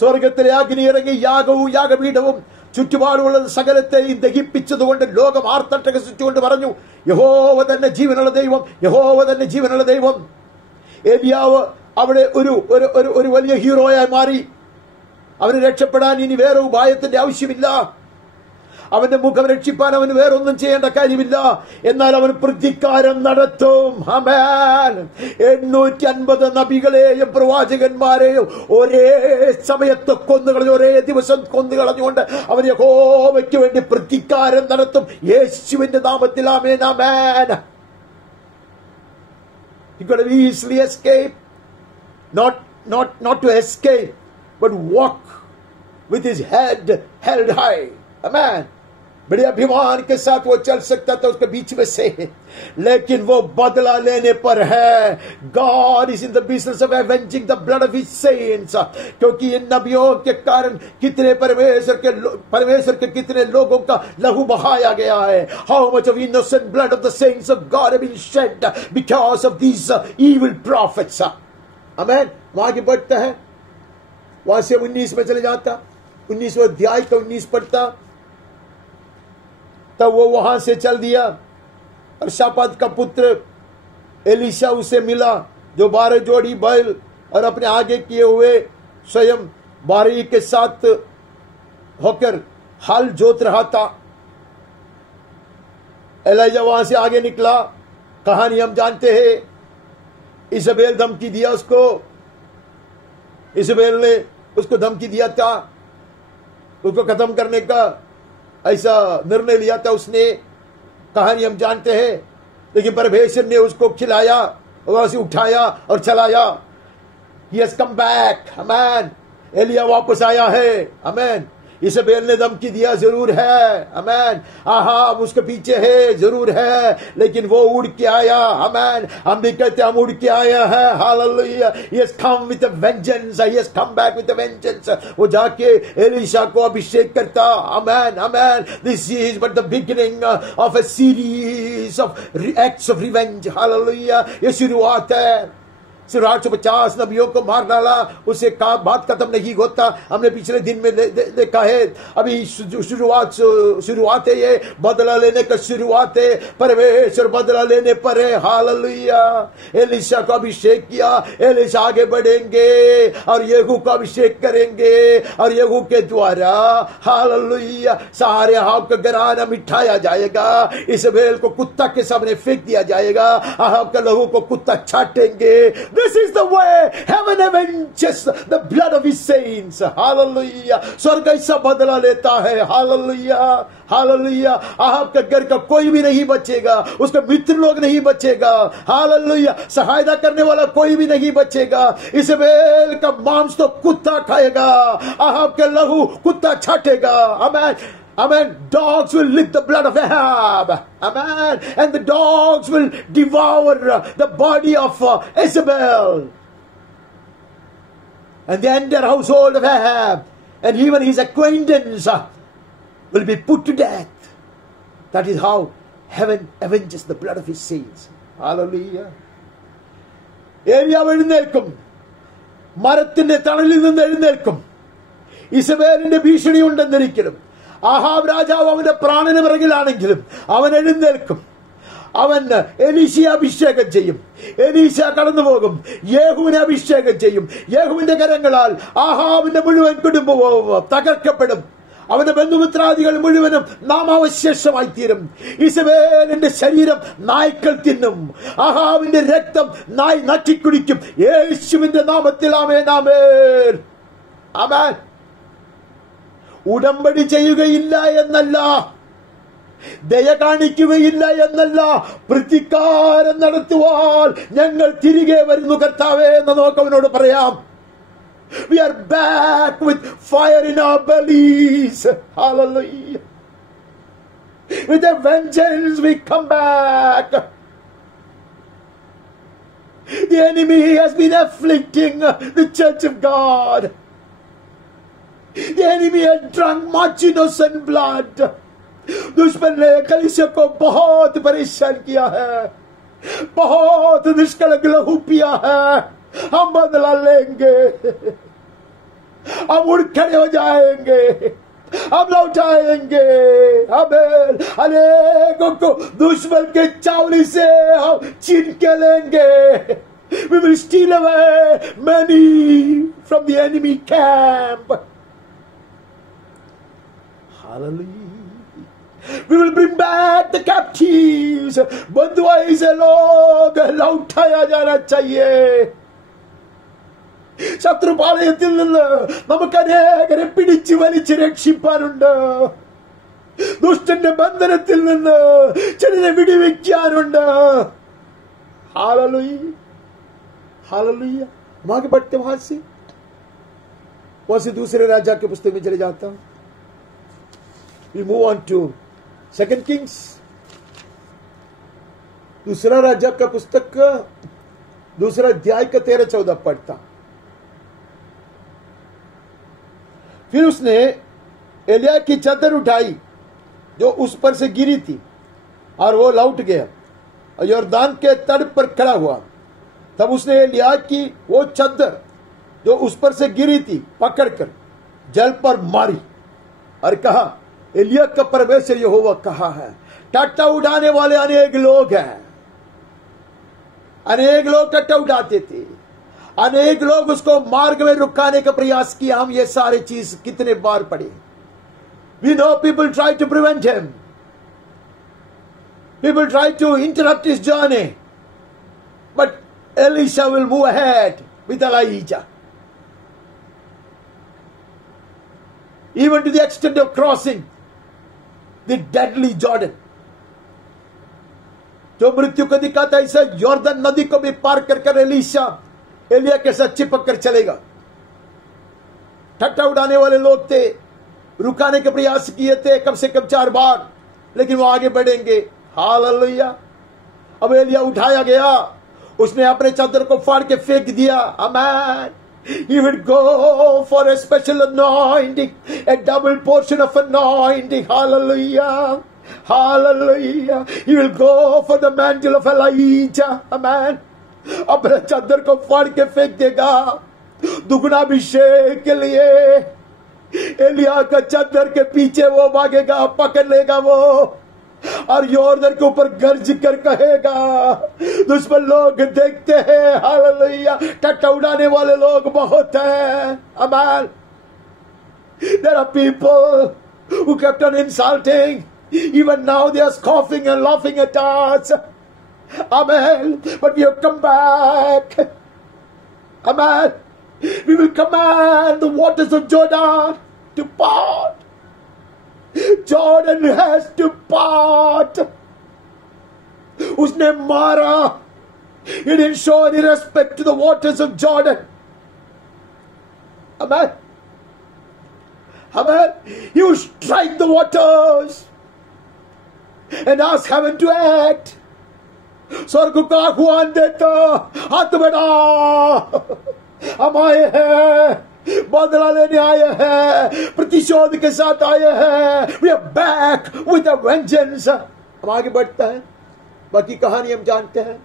സ്വർഗത്തിലെ അഗ്നി ഇറങ്ങി യാഗവും യാഗപീഠവും ചുറ്റുപാടുമുള്ള സകലത്തെയും ദഹിപ്പിച്ചതുകൊണ്ട് ലോകം ആർത്തട്ടഹസിച്ചുകൊണ്ട് പറഞ്ഞു, യഹോവ തന്നെ ജീവനുള്ള ദൈവം, യഹോവ തന്നെ ജീവനുള്ള ദൈവം. ഏലിയാവ് അവിടെ ഒരു വലിയ ഹീറോയായി മാറി. അവന് രക്ഷപ്പെടാൻ ഇനി വേറെ ഉപായത്തിന്റെ ആവശ്യമില്ല. അവന്റെ മുഖം രക്ഷിപ്പാൻ അവന് വേറൊന്നും ചെയ്യേണ്ട കാര്യമില്ല. എന്നാൽ അവൻ പ്രതികാരം നടത്തും. ആമേൻ. 850 നബികളെയും പ്രവാചകന്മാരെയും ഒരേ സമയത്ത് കൊന്നുകളഞ്ഞു, ഒരേ ദിവസം കൊന്നുകളഞ്ഞുകൊണ്ട് അവൻ യഹോവയ്ക്ക് വേണ്ടി പ്രതികാരം നടത്തും. യേശുവിന്റെ നാമത്തിൽ. ആമേൻ, ആമേൻ. He could have easily escaped, not to escape, but walk with his head held high. Amen. बड़े अभिमान के साथ वो चल सकता था उसके बीच में से, लेकिन वो बदला लेने पर है. God is in the business of avenging the blood of his saints. क्योंकि इन नबियों के कारण कितने परमेश्वर के कितने लोगों का लहू बहाया गया है. How much of innocent blood of the saints of God have been shed because of these evil prophets. Amen. वहां आगे बढ़ता है, वहां से 19 में चले जाता, 19वें अध्याय का 19 पढ़ता. तब वो वहां से चल दिया और शापात का पुत्र एलीशा उसे मिला, जो 12 जोड़ी बैल और अपने आगे किए हुए स्वयं 12 के साथ होकर हल जोत रहा था. एलीशा वहां से आगे निकला. कहानी हम जानते हैं. इजबेल धमकी दिया उसको. इजबेल ने उसको धमकी दिया था, उसको खत्म करने का ऐसा निर्णय लिया था उसने. कहानी हम जानते हैं. लेकिन परमेश्वर ने उसको खिलाया, वहां से उठाया और चलाया. He has come back. Amen. Elia वापस आया है. Amen. इजबेल ने धमकी दिया, जरूर है. अमेन. आहाब उसके पीछे है, जरूर है, लेकिन वो उड़ के आया. अमेन. हम भी कहते हम उड़ के आया है. Hallelujah. He has come with a vengeance. He has come back with a vengeance. वो जाके एलीशा को अभिषेक करता. Amen, amen. This is but the beginning of a series of acts of revenge. Hallelujah. ये शुरुआत है. सिर्फ 850 नबियों को मार डाला, उससे बात खत्म नहीं होता. हमने पिछले दिन में देखा है. अभी शुरुआत है. ये बदला लेने का शुरुआत है. परमेश्वर बदला लेने पर है. हालेलुया. एलीशा को अभिषेक किया. एलीशा आगे बढ़ेंगे और येहू को अभिषेक करेंगे और येहू के द्वारा हालेलुया सारे अहाब का घराना मिठाया जाएगा. इजबेल को कुत्ता के सामने फेंक दिया जाएगा. अहाब का लहू को कुत्ता छाटेंगे. This is the way heaven avenges the blood of his saints. Hallelujah. स्वर्ग ऐसा बदला लेता है. Hallelujah, hallelujah. अहाब के घर का कोई भी नहीं बचेगा, उसके मित्र लोग नहीं बचेगा. हालेलुया. सहायता करने वाला कोई भी नहीं बचेगा. इजबेल का मांस तो कुत्ता खाएगा, अहाब के लहू कुत्ता छाटेगा. आमेन. Amen. Dogs will lick the blood of Ahab. Amen. And the dogs will devour the body of Isabel. And the entire household of Ahab and even his acquaintance will be put to death. That is how heaven avenges the blood of his saints. Hallelujah. ഏലിയാവ് എഴുന്നേൽക്കും. മരത്തിന്റെ തണലിൽ നിന്ന് എഴുന്നേൽക്കും. ഇസബേലിന്റെ ഭീഷണി ഉണ്ടെന്നിരിക്കലും ആഹാബ് രാജാവ് അവന്റെ പ്രാണന് പിറകിലാണെങ്കിലും അവൻ എഴുന്നേൽക്കും. അവൻ എലീശയെ അഭിഷേകം ചെയ്യും. എലീശ കടന്നു പോകും. യേഹൂവിനെ അഭിഷേകം ചെയ്യും. യേഹൂവിന്റെ കരങ്ങളാൽ ആഹാബിന്റെ മുഴുവൻ കുടുംബവും തകർക്കപ്പെടും. അവന്റെ ബന്ധുമിത്രാദികൾ മുഴുവനും നാമാവശേഷമായി തീരും. ഇസബേലിന്റെ ശരീരം നായ്ക്കൾ തിന്നും. ആഹാബിന്റെ രക്തം നായ് നക്കിക്കുടിക്കും. യേശുവിന്റെ നാമത്തിൽ ആമേൻ, ആമേൻ, ആമേൻ. ഉടമ്പടി ചെയ്യുകയില്ല എന്നല്ല, ദയ കാണിക്കുകയില്ല എന്നല്ല, പ്രതികാരം നടത്തുവാൻ ഞങ്ങൾ തിരികെ വരുന്നു കർത്താവേ എന്ന് നമുക്ക് അവനോട് പറയാം. We are back with fire in our bellies. Hallelujah. With a vengeance we come back. The enemy has been afflicting the church of God. The enemy had drunk much innocent blood. दुश्मन ने कलीसिया को बहुत परेशान किया है. बहुत निष्कलंक लहू पिया है, हम बदला लेंगे, हम उड़ खड़े हो जाएंगे, हम लौटाएंगे। हमें अनेकों को दुश्मन के चावली से हम छीन के लेंगे। We will steal away many from the enemy camp. Hallelujah. We will bring back the captives. बंधुआई से लोग लौटाया जाना चाहिए। ശത്രുപാളയത്തിൽ നിന്ന് നമുക്കനേകരെ പിടിച്ചു വലിച്ച് രക്ഷിപ്പാനുണ്ട്. ദുഷ്ടന്റെ ബന്ധനത്തിൽ നിന്ന് ചിലരെ വിടുവിക്കാനുണ്ട്. Hallelujah, hallelujah. हम आगे बढ़ते वहां से दूसरे राजा के पुस्तक में चले जाता हूं। We move on to 2 Kings, दूसरा राजा का पुस्तक का दूसरा अध्याय का 13-14 पढ़ता। फिर उसने एलिया की चादर उठाई जो उस पर से गिरी थी, और वो लौट गया और यॉर्दान के तट पर खड़ा हुआ। तब उसने एलिया की वो चादर जो उस पर से गिरी थी पकड़कर जल पर मारी और कहा, एलिया का परमेश्वर यहोवा कहा है। टट्टा उड़ाने वाले अनेक लोग हैं, अनेक लोग टट्टा उड़ाते थे, अनेक लोग उसको मार्ग में रुकाने का प्रयास किया। हम ये सारे चीज कितने बार पढ़े। We know people try to prevent him. People try to interrupt his journey. But Elisha will move ahead with Elijah. Even to the extent of crossing the deadly Jordan. जो मृत्यु को दिखाता ऐसा यॉर्दन नदी को भी पार कर एलिशा एलिया के साथ चिपक कर चलेगा। ठट्टा उड़ाने वाले लोग थे, रुकाने के प्रयास किए थे कम से कम 4 बार, लेकिन वो आगे बढ़ेंगे। हालेलुया। अब एलिया उठाया गया, उसने अपने चादर को फाड़ के फेंक दिया। आमेन। He would go for a special anointing, a double portion of anointing. Hallelujah. Hallelujah. He will go for the mantle of Elijah. Amen. अपने चादर को फाड़ के फेंक देगा दुगना अभिषेक के लिए। एलिया का चादर के पीछे वो भागेगा, पकड़ लेगा वो, और यॉर्दन के ऊपर गर्ज कर कहेगा। दुश्मन लोग देखते हैं, हालेलुया, टट्टा उड़ाने वाले लोग बहुत हैं। आमेन। There are people who kept on insulting. Even now they are scoffing and laughing at us. Amen. But we have come back. Amen. We will command the waters of Jordan to part. Jordan has to part. Usne mara. He didn't show any respect to the waters of Jordan. Amen. Amen. He will strike the waters and ask heaven to act. स्वर्ग का आह्वान देता, हाथ बढ़ा, हम आए हैं, बदला लेने आए हैं, प्रतिशोध के साथ आए हैं। We are back with a vengeance. हम आगे बढ़ता है, बाकी कहानी हम जानते हैं।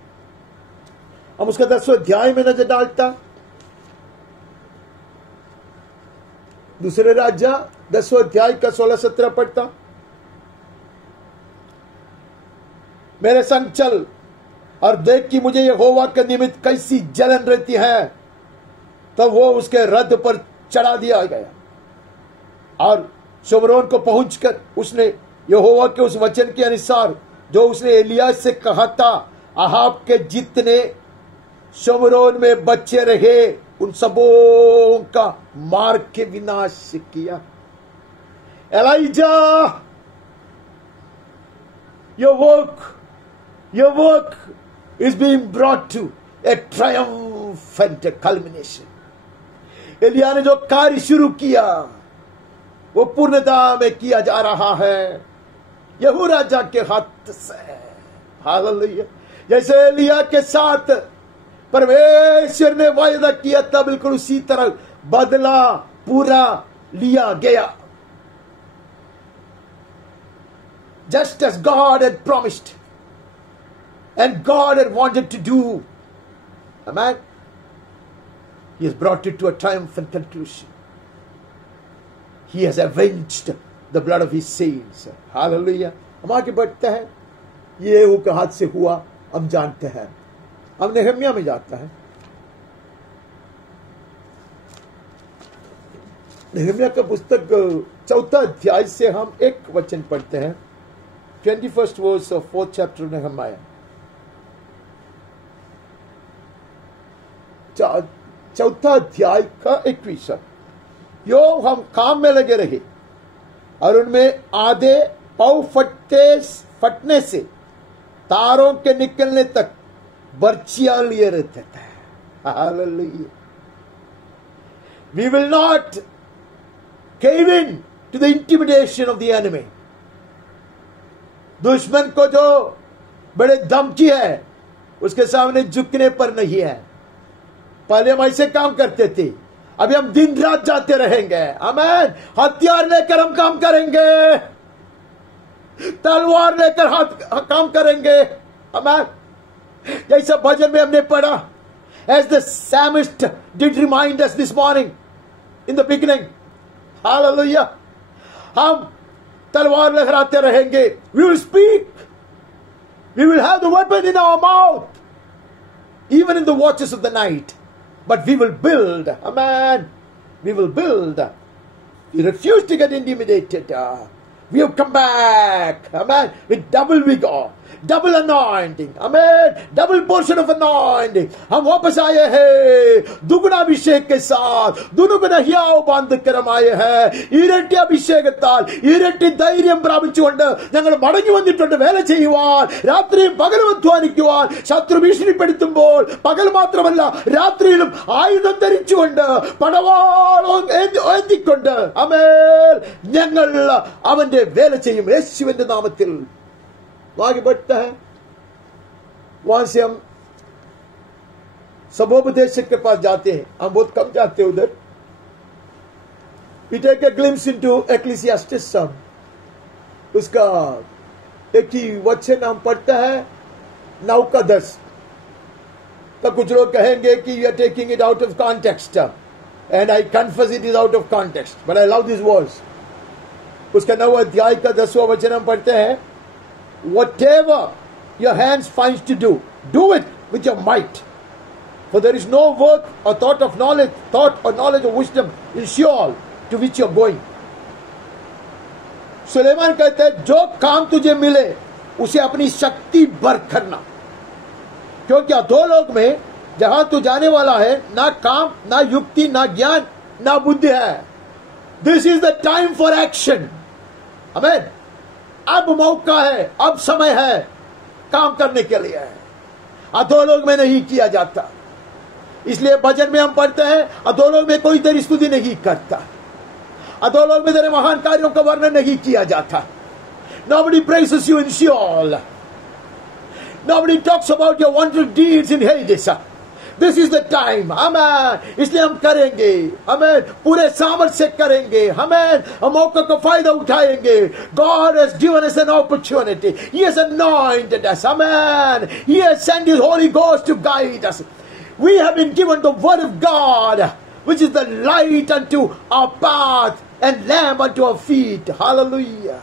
हम उसका 10वें अध्याय में नजर डालता। दूसरे राजा 10वें अध्याय का 16-17 पढ़ता। मेरे संग चल और देख कि मुझे यहोवा के निमित्त कैसी जलन रहती है। तब वो उसके रथ पर चढ़ा दिया गया और शोमरोन को पहुंचकर उसने यहोवा के उस वचन के अनुसार जो उसने एलिया से कहा था, अहाब के जितने शोमरोन में बच्चे रहे उन सबों का मार के विनाश किया। Elijah, your work is being brought to a triumphant culmination. एलिया ने जो कार्य शुरू किया वो पूर्णता में किया जा रहा है यहू राजा के हाथ से। हालेलुया। जैसे एलिया के साथ परमेश्वर ने वायदा किया था, बिल्कुल उसी तरह बदला पूरा लिया गया। Just as God had promised, and God had wanted to do. Amen. He has brought it to a triumphant conclusion. He has avenged the blood of his saints. Hallelujah. हम आगे बढ़ते हैं. ये येहू के हाथ से हुआ हम जानते हैं. हम नेहम्या में जाता है. नेहम्या का पुस्तक 4 अध्याय से हम एक वचन पढ़ते हैं. 21st verse of 4th chapter of Nehemiah. 4 अध्याय का 21. यो हम काम में लगे रहे और उनमें आधे पाँव फटने से तारों के निकलने तक बर्चियां लिए रहते थे. Hallelujah. We will not cave in to the intimidation of the enemy. दुश्मन को जो बड़े धमकी है उसके सामने झुकने पर नहीं है. पहले हम ऐसे काम करते थे, अभी हम दिन रात जाते रहेंगे. आमीन. हथियार लेकर हम काम करेंगे, तलवार लेकर हाथ काम करेंगे. आमीन. जैसा भजन में हमने पढ़ा, as the psalmist did remind us this morning in the beginning. Hallelujah. हम तलवार लहराते रहेंगे. We will speak. We will have the weapon in our mouth, even in the watches of the night. But we will build. Amen. We will build. We refuse to get intimidated. We have come back. Amen. With double vigor, double anointing. Amen. Double portion of anointing. हम वापस आए हैं दुगुना अभिषेक के साथ. दुगुना हियाव बांध कर हम आए हैं. ഇരട്ടി അഭിഷേകത്താൽ ഇരട്ടി ധൈര്യം പ്രാപിച്ചുകൊണ്ട് ഞങ്ങൾ മടങ്ങി വന്നിട്ടുണ്ട് വേല ചെയ്യുവാൻ. രാത്രിയും പകലും അധ്വാനിക്കുവാൻ. ശത്രു ഭീഷണിപ്പെടുത്തുമ്പോൾ പകൽ മാത്രമല്ല രാത്രിയിലും ആയുധം ധരിച്ചുകൊണ്ട് പടവാളം ഏന്തിക്കൊണ്ട് ആമേൻ ഞങ്ങൾ അവന്റെ വേല ചെയ്യും യേശുവിന്റെ നാമത്തിൽ. आगे बढ़ता है. वहां से हम सबोपदेशक के पास जाते हैं. हम बहुत कम जाते हैं उधर. We take a glimpse into Ecclesiastes. उसका एक ही वचन हम पढ़ता है 9 का 10. तो कुछ लोग कहेंगे कि you are taking it out of context, and I confess it is out of context, but I love these words. उसका 9 अध्याय का 10वां वचन हम पढ़ते हैं. Whatever your hands finds to do, do it with your might. For there is no work or thought or knowledge or wisdom in Sheol to which you are going. Suleman कहते हैं जो काम तुझे मिले उसे अपनी शक्ति भर करना, क्योंकि अधोलोक में जहां तू जाने वाला है ना काम, ना युक्ति, ना ज्ञान, ना बुद्धि है. This is the time for action. Amen. अब मौका है, अब समय है काम करने के लिए. अधोलोक में नहीं किया जाता. इसलिए भजन में हम पढ़ते हैं अधोलोक में कोई तेरी स्तुति नहीं करता. अधोलोक में तेरे महान कार्यों का वर्णन नहीं किया जाता. Nobody praises you in Sheol. Nobody talks about your wonderful deeds in Hades. This is the time. Amen. इसलिए हम करेंगे. Amen. पूरे सामर्थ्य से करेंगे. Amen. हम मौके का फायदा उठाएंगे. God has given us an opportunity. He has anointed us. Amen. He has sent His Holy Ghost to guide us. We have been given the Word of God, which is the light unto our path and lamp unto our feet. Hallelujah.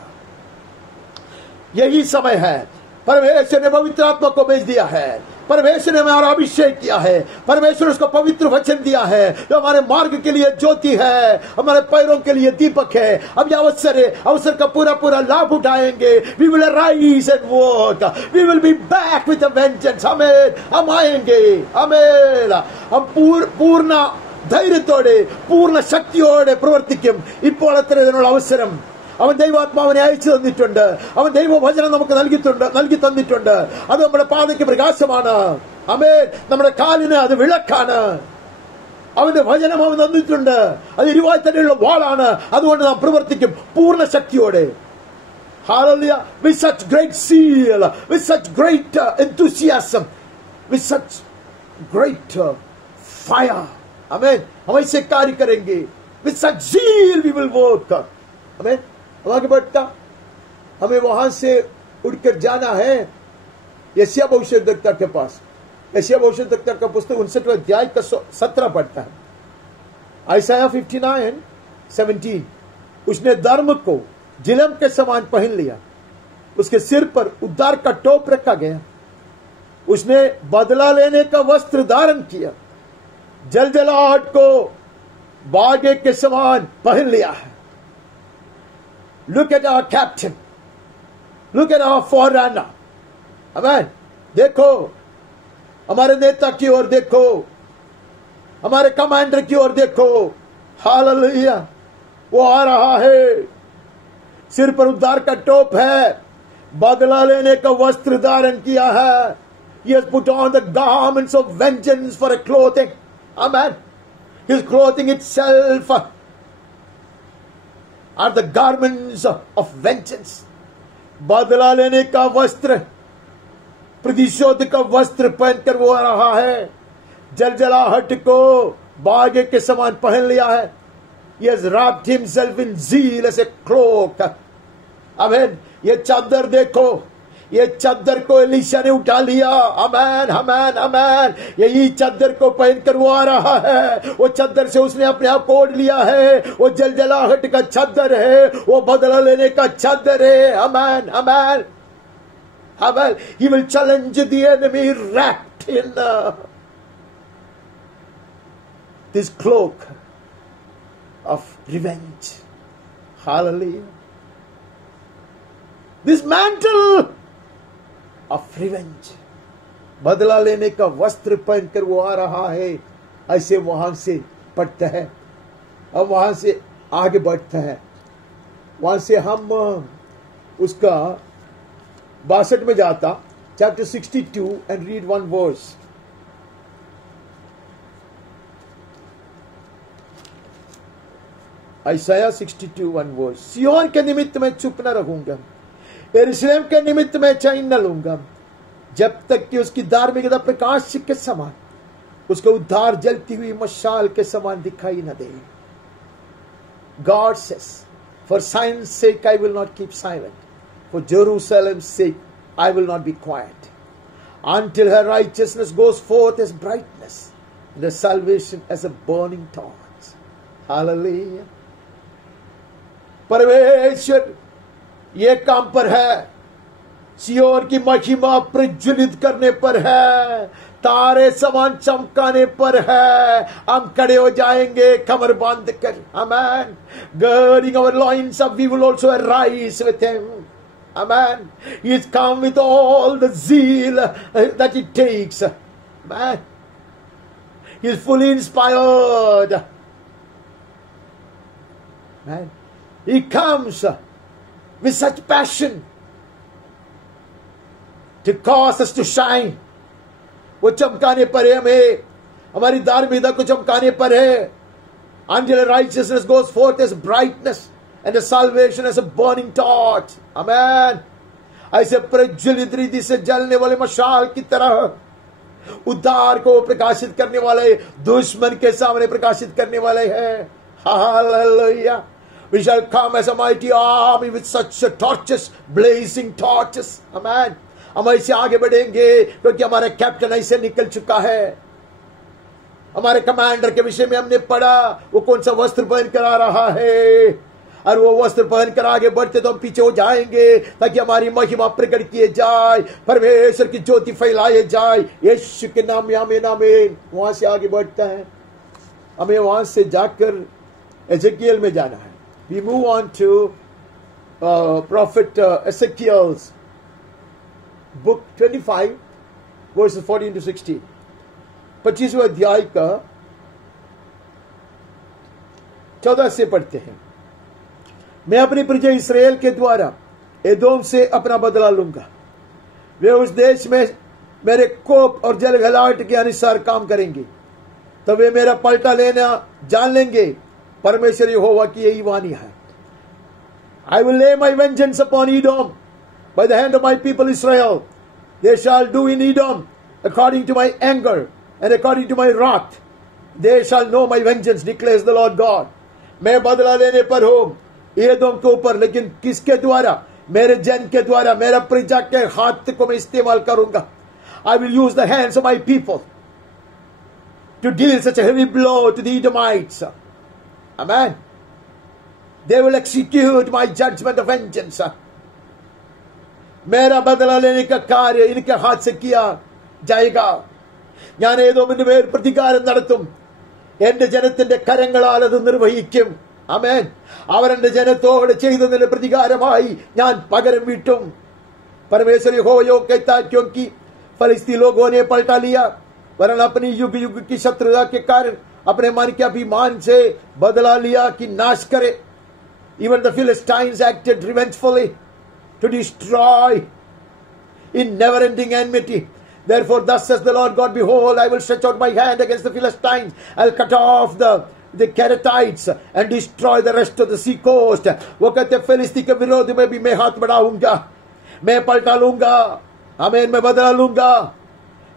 यही समय है. परमेश्वर ने पवित्र आत्मा को भेज दिया है. परमेश्वर ने हमारा अभिषेक किया है. परमेश्वर ने उसको पवित्र वचन दिया है जो हमारे मार्ग के लिए ज्योति है, हमारे पैरों के लिए दीपक है. अब यह अवसर है, अवसर का पूरा पूरा लाभ उठाएंगे. We will arise and work. We will be back with a vengeance. Amen. हम आएंगे. Amen. हम പൂർണ്ണ ധൈര്യത്തോടെ പൂർണ്ണ ശക്തിയോടെ പ്രവർത്തിക്കും. ഇപ്പോൾ അത്രയുള്ള അവസരം അവൻ ദൈവാത്മാവിനെ അയച്ചു തന്നിട്ടുണ്ട്. അവൻ ദൈവവചനം നമുക്ക് നൽകി തന്നിട്ടുണ്ട്. അത് നമ്മുടെ പാതയ്ക്ക് പ്രകാശമാണ്. ആമേൻ. നമ്മുടെ കാലിന് അത് വിളക്കാണ്. അവന്റെ വചനം അവൻ തന്നിട്ടുണ്ട്. അത് ഇരുവായി തന്നെയുള്ള വാളാണ്. അതുകൊണ്ട് നാം പ്രവർത്തിക്കും പൂർണ്ണ ശക്തിയോടെ. Hallelujah. With such great zeal, with such great enthusiasm, with such great fire. Amen. हम ऐसे कार्य करेंगे. With such zeal we will work. Amen. हम आगे बढ़ता. हमें वहां से उड़कर जाना है यशायाह भविष्यद्वक्ता के पास, यशायाह भविष्यद्वक्ता का पुस्तक 59 अध्याय का 17 पढ़ता है। आइसाया 59:17, उसने धर्म को जिलम के समान पहन लिया, उसके सिर पर उद्धार का टोप रखा गया, उसने बदला लेने का वस्त्र धारण किया, जलजलाहट को बागे के समान पहन लिया है। Look at our captain, look at our forerunner. Amen. देखो, हमारे नेता की ओर देखो, हमारे कमांडर की ओर देखो। हालेलुया, वो आ रहा है, सिर पर उद्धार का टोप है, बदला लेने का वस्त्र धारण किया है। He has put on the garments of vengeance for a clothing. Amen. His clothing itself are the garments of vengeance. बदला लेने का वस्त्र, प्रतिशोध का वस्त्र पहनकर वो आ रहा है। जलजलाहट को बागे के समान पहन लिया है। He has wrapped himself in zeal as a cloak. Amen. ये चादर देखो, ये चादर को एलीशा ने उठा लिया। आमेन, आमेन, आमेन। यही चादर को पहनकर वो आ रहा है। वो चादर से उसने अपने आप को ओढ़ लिया है। वो जलजलाहट का चादर है, वो बदला लेने का चादर है। आमेन, आमेन, आमेन। He will challenge the enemy wrapped in this cloak of revenge. Hallelujah. This mantle of revenge, बदला लेने का वस्त्र पहनकर वो आ रहा है। ऐसे वहां से पढ़ता है, अब वहां से आगे बढ़ता है। वहां से हम उसका 62 में जाता, chapter 62 and read 1 verse. Isaiah 62 1 verse. सिय्योन के निमित्त मैं चुप न रहूंगा, यरूशलेम के निमित्त मैं चैन न लूंगा, जब तक कि उसकी धार्मिकता प्रकाश के समान, उसका उद्धार जलती हुई मशाल के समान दिखाई न दे। God says, for Zion's sake I will not keep silent, for Jerusalem's sake I will not be quiet, until her righteousness goes forth as brightness, and her salvation as a burning torch. Hallelujah. परमेश्वर ये काम पर है, सियोन की महिमा प्रज्वलित करने पर है, तारे समान चमकाने पर है। हम खड़े हो जाएंगे कमर बांध कर। आमेन। girding our loins up, we will also arise with him. Amen. He has come with all the zeal that it takes. Amen. He is fully inspired. Amen. He comes with such passion to cause us to shine. वो चमकाने पर है, हमें हमारी धार्मिकता को चमकाने पर है। Until righteousness goes forth as brightness and the salvation as a burning torch. Amen. ऐसे प्रज्वलित रीति से जलने वाले मशाल की तरह उद्धार को प्रकाशित करने वाले, दुश्मन के सामने प्रकाशित करने वाले हैं। Hallelujah. We shall come as a mighty army with such torches, blazing torches. Amen. हम ऐसे आगे बढ़ेंगे क्योंकि हमारा कैप्टन ऐसे निकल चुका है। हमारे कमांडर के विषय में हमने पढ़ा, वो कौन सा वस्त्र पहन कर आ रहा है, और वो वस्त्र पहन कर आगे बढ़ते तो हम पीछे हो जाएंगे, ताकि हमारी महिमा प्रकट किए जाए, परमेश्वर की ज्योति फैलाए जाए। यीशु के नाम में आमीन, आमीन। वहां से आगे बढ़ता है, हमें वहां से जाकर एजेकियल में जाना है। We move on to prophet Ezekiel's book 25 verses 14 to 16। 25वें अध्याय का 14 से पढ़ते हैं। मैं अपनी प्रजा इस्राएल के द्वारा एदोम से अपना बदला लूंगा। वे उस देश में मेरे कोप और जलघलाहट के अनुसार काम करेंगे, तब वे मेरा पलटा लेना जान लेंगे। परमेश्वर यहोवा की यही वाणी है। I will lay my vengeance upon Edom by the hand of my people Israel. They shall do in Edom according to my anger and according to my wrath. They shall know my vengeance, declares the Lord God. मैं बदला लेने पर हूं एदोम के ऊपर, लेकिन किसके द्वारा? मेरे जन के द्वारा, मेरा प्रजा के हाथ को मैं इस्तेमाल करूंगा. I will use the hands of my people to deal such a heavy blow to the Edomites. Amen. They will execute my judgment of vengeance. मेरा बदला लेने का कार्य इनके हाथ से किया जाएगा. ഞാൻ ഏദോമിന്റെ മേൽ പ്രതികാരം നടത്തും. എന്റെ ജനത്തിന്റെ കരങ്ങളാൽ അത് നിർവഹിക്കും. ആമേൻ. അവരെന്റെ ജനത്തോട് ചെയ്തതിന് പ്രതികാരമായി ഞാൻ പകരം വീട്ടും. परमेश्वर यहोवा कहता है क्योंकि फलिस्ती लोगों ने पलटा लिया, वरन अपनी युग युग की शत्रुता के कारण अपने मन के अभिमान से बदला लिया कि नाश करे. Even the Philistines acted revengefully to destroy in never-ending enmity. Therefore, thus says the Lord God, behold, I will stretch out my hand against the Philistines. I'll cut off the Kerethites and destroy the rest of the sea coast. वो कहते फिलिस्ती के विरोध में भी मैं हाथ बढ़ाऊंगा, मैं पलटा लूंगा. आमीन. मैं बदला लूंगा.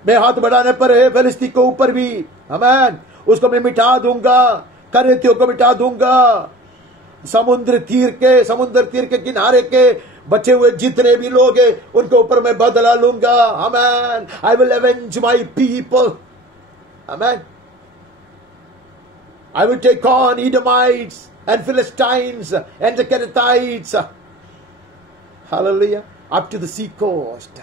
मैं हाथ बढ़ाने पर है फिलिस्ती के ऊपर भी. आमीन. उसको मैं मिटा दूंगा, करेतियों को मिटा दूंगा. समुद्र तीर के किनारे के बचे हुए जितने भी लोग हैं उनके ऊपर मैं बदला लूंगा. आमीन. I will avenge my people. Amen. I will take on Edomites and Philistines and the Kerethites. Hallelujah. Up to the sea coast.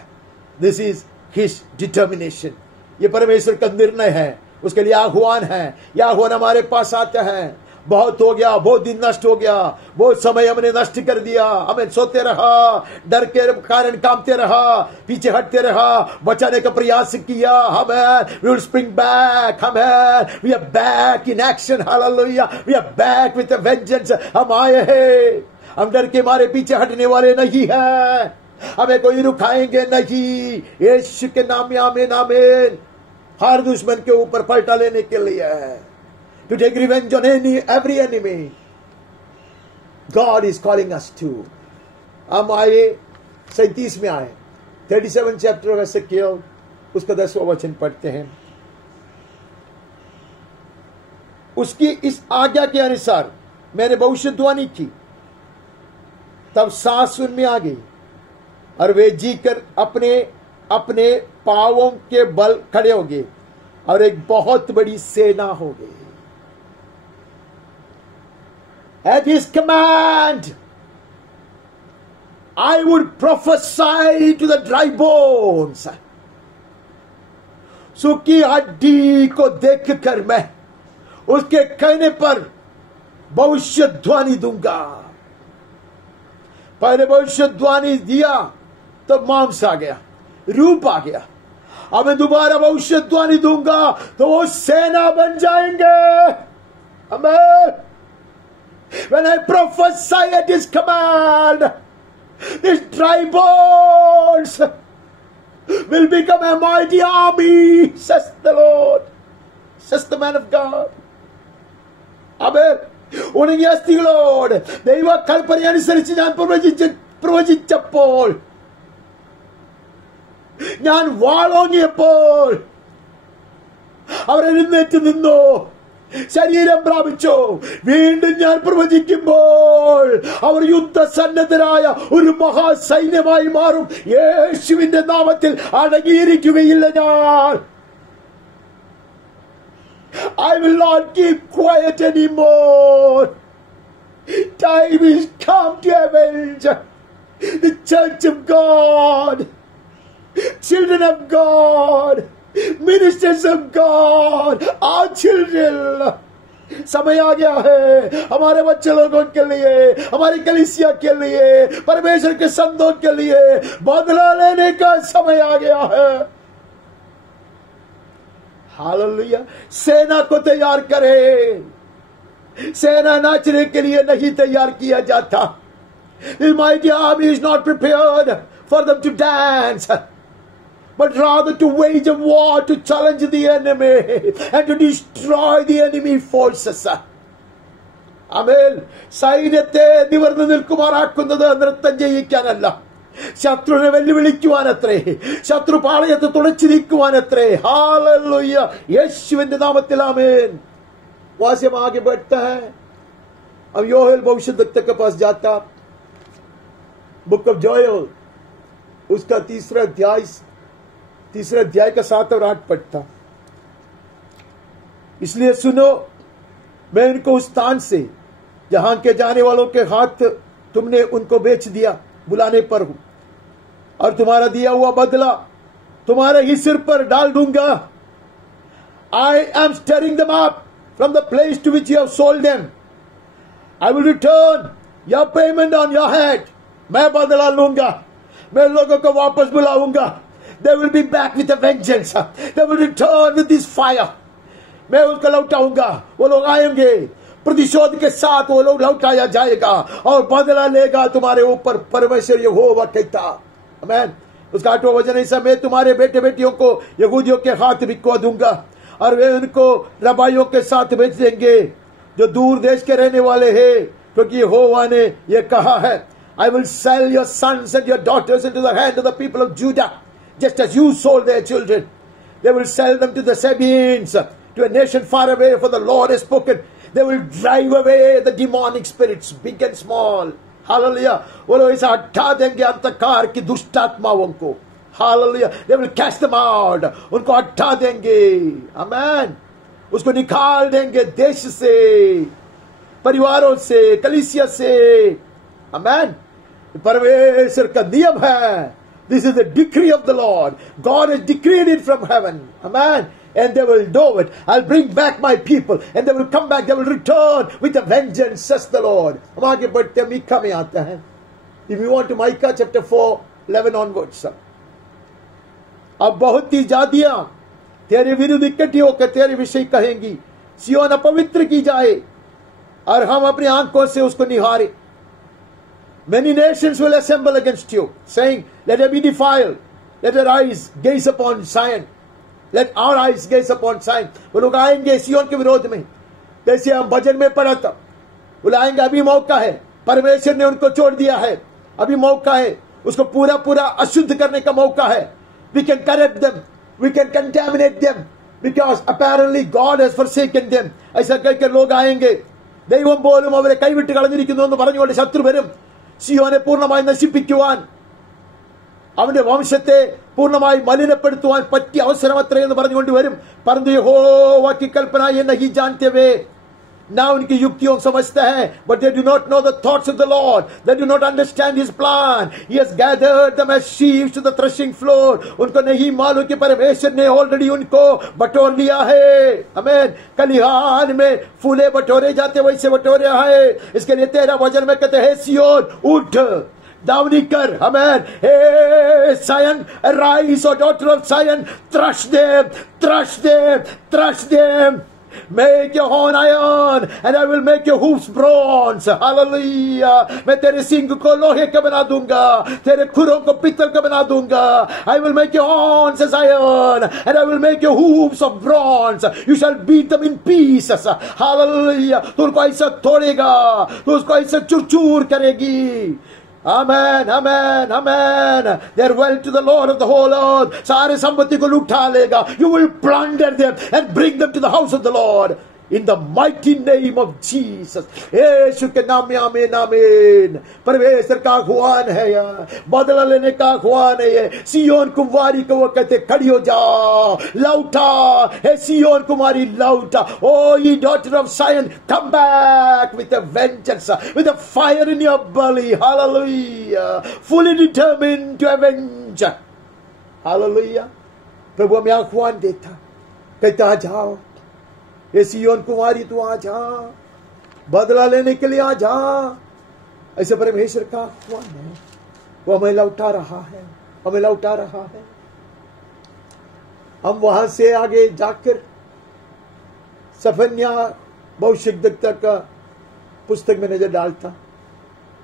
This is his determination. ये परमेश्वर का निर्णय है. उसके लिए आह्वान है. यह आह्वान हमारे पास आता है. बहुत हो गया, बहुत दिन नष्ट हो गया, बहुत समय हमने नष्ट कर दिया. हमें सोते रहा, डर के कारण कांपते रहा, पीछे हटते रहा, बचाने का प्रयास किया. हमें we will spring back. हमें we are back in action. Hallelujah. We are back with a vengeance. हम आए हैं. हम डर के मारे पीछे हटने वाले नहीं हैं. हमें कोई रुकाएंगे नहीं. यीशु के नाम में आमीन. आमीन. हर दुश्मन के ऊपर पलटा लेने के लिए, to take revenge on every enemy. God is calling us to. हम आए 37 में आए. 37 चैप्टर of Ezekiel, उसका 10वां वचन पढ़ते हैं. उसकी इस आज्ञा के अनुसार मैंने भविष्यवाणी की. तब सांस उनमें आ गई और वे जीकर अपने अपने पांवों के बल खड़े हो गए और एक बहुत बड़ी सेना हो गई. At his command, I would prophesy to the dry bones. सूखी हड्डी को देखकर मैं उसके कहने पर भविष्यवाणी दूंगा. पहले भविष्यवाणी दिया तो मांस आ गया, रूप आ गया. अब मैं दोबारा भविष्यवाणी दूंगा तो वो सेना बन जाएंगे. आमीन. When I prophesy at his command, these dry bones will become a mighty army, says the Lord, says the man of God. Amen. ഉണങ്ങിയ അസ്ഥികളോട് ദൈവ കൽപ്പന അനുസരിച്ച് ഞാൻ പ്രവചിച്ചപ്പോൾ, ഞാൻ വാളോങ്ങിയപ്പോൾ അവർ എഴുന്നേറ്റ് നിന്നു, ശരീരം പ്രാപിച്ചു. വീണ്ടും ഞാൻ പ്രവചിക്കുമ്പോൾ അവർ യുദ്ധസന്നദ്ധരായ ഒരു മഹാസൈന്യമായി മാറും. യേശുവിന്റെ നാമത്തിൽ അടങ്ങിയിരിക്കുകയില്ല ഞാൻ. I will not keep quiet anymore. Time is come to avenge the church of God, children of God, ministers of God, our children. समय आ गया है हमारे बच्चे लोगों के लिए, हमारी कलीसिया के लिए, परमेश्वर के संतों के लिए बदला लेने का समय आ गया है. हालेलुया. सेना को तैयार करे. सेना नाचने के लिए नहीं तैयार किया जाता. This mighty army is not prepared for them to dance, but rather to wage a war to challenge the enemy and to destroy the enemy forces. Amen. സൈന്യത്തെ നിവർന്നു നിൽക്കുമാറാക്കുന്നത് നൃത്തം ചെയ്യിക്കാനല്ല, ശത്രുവിനെ വെല്ലുവിളിക്കുവാനത്രേ, ശത്രുപാളയത്തെ തുളച്ചു നീക്കുവാനത്രേ. हालेलुया. യേശുവിന്റെ നാമത്തിൽ ആമേൻ. वहां से हम आगे बढ़ता है. अब योएल भविष्यद्वक्ता के पास जाता. बुक ऑफ जोएल उसका तीसरा अध्याय का 7 और 8 पद था। इसलिए सुनो, मैं इनको उस स्थान से जहां के जाने वालों के हाथ तुमने उनको बेच दिया बुलाने पर हूं, और तुम्हारा दिया हुआ बदला तुम्हारे ही सिर पर डाल दूंगा। I am stirring them up from the place to which you have sold them. I will return your payment on your head. मैं बदला लूंगा, मैं लोगों को वापस बुलाऊंगा। They will be back with a vengeance. They will return with this fire. मैं उनको लौटाऊंगा, वो लोग आएंगे प्रतिशोध के साथ, वो लोग लौटाया जाएगा और बदला लेगा तुम्हारे ऊपर। परमेश्वर यहोवा कहता, आमीन। उसका 8वां वचन ऐसा, मैं तुम्हारे बेटे बेटियों को यहूदियों के हाथ बिकवा दूंगा और वे उनको रबाइयों के साथ बेच देंगे जो दूर देश के रहने वाले हैं, क्योंकि यहोवा ने यह कहा है, I will sell your sons and your daughters into the hand of the people of Judah, just as you sold their children. They will sell them to the Sabeans, to a nation far away, for the Lord has spoken. They will drive away the demonic spirits, big and small. Hallelujah. वो लोग ऐसा हटा देंगे अंधकार की दुष्ट आत्माओं को। Hallelujah. They will cast them out. उनको हटा देंगे। Amen. उसको निकाल देंगे देश से, परिवारों से, कलीसिया से। Amen. परमेश्वर का नियम है। This is the decree of the Lord. God has decreed it from heaven. Amen. And they will do it. I'll bring back my people, and they will come back. They will return with a vengeance, says the Lord. हम आगे बढ़ते हैं, मीका में आते हैं। If you want to Micah chapter 4:11 onwards. अब बहुत ही जातियां तेरे विरुद्ध इकट्ठी होकर तेरे विषय कहेंगी, सियोन अपवित्र की जाए और हम अपनी आंखों से उसको निहारे। Many nations will assemble against you, saying, let her be defiled, let her eyes gaze upon Zion, let our eyes gaze upon Zion. वो लोग आएंगे सियोन के विरोध में, जैसे हम भजन में पढ़ा था। वो आएंगे, अभी मौका है, परमेश्वर ने उनको छोड़ दिया है, अभी मौका है, उसको पूरा पूरा अशुद्ध करने का मौका है। We can corrupt them, we can contaminate them, because apparently God has forsaken them. ऐसा कहकर लोग आएंगे, ദൈവം പോലും അവരെ കൈവിട്ട് കളഞ്ഞിരിക്കുന്നു എന്ന് പറഞ്ഞുകൊണ്ട് ശത്രു വരും സിയോനെ പൂർണ്ണമായി നശിപ്പിക്കുവാൻ, അവന്റെ വംശത്തെ പൂർണ്ണമായി മലിനപ്പെടുത്തുവാൻ പറ്റിയ അവസരം അത്രയെന്ന് പറഞ്ഞുകൊണ്ട് വരും। परंतु यहोवा की कल्पना ये नहीं जानते वे, ना उनकी युक्तियों समझते हैं। But they do not know the thoughts of the Lord. They do not understand His plan. He has gathered them as sheep to the threshing floor. उनको नहीं मालूम कि परमेश्वर ने ऑलरेडी उनको बटोर लिया है। आमीन। कलिहान में फूले बटोरे जाते वैसे बटोरे हैं। इसके लिए 13 वचन में कहते हैं, सियोन उठ, दावनी कर। आमीन। हे Zion, arise, O daughter of Zion, thresh them, thresh them, thresh them. Make your horn iron and I will make your hoofs bronze. Hallelujah. मैं तेरे सिंग को लोहे का बना दूंगा, तेरे खुरों को पित्तल का बना दूंगा। I will make your horns as iron and I will make your hoofs of bronze. You shall beat them in pieces. Hallelujah. तू उनको ऐसा तोड़ेगा, तू उसको ऐसा चूर-चूर करेगी। Amen, amen, amen. They're well to the Lord of the whole earth. सारे संपत्ति को लुटा लेगा. You will plunder them and bring them to the house of the Lord. In the mighty name of Jesus. यीशु के नाम में आमीन, आमीन। परमेश्वर का आह्वान है यार, बदला लेने का आह्वान है ये। सियोन कुमारी को वो कहते, खड़ी हो जाओ, लौटा। हे सियोन कुमारी लौटा। Oh ye daughter of Zion, come back with a vengeance, with a fire in your belly. Hallelujah. Fully determined to avenge. Hallelujah. प्रभु हमें आह्वान देता, कहता आ जाओ, ये सियोन कुमारी तू आ जा, बदला लेने के लिए आ जा। ऐसे परमेश्वर का आह्वान है, वो हमें लौटा रहा है, हमें लौटा रहा है। हम वहां से आगे जाकर सफन्या भविष्यद्वक्ता का पुस्तक में नजर डालता।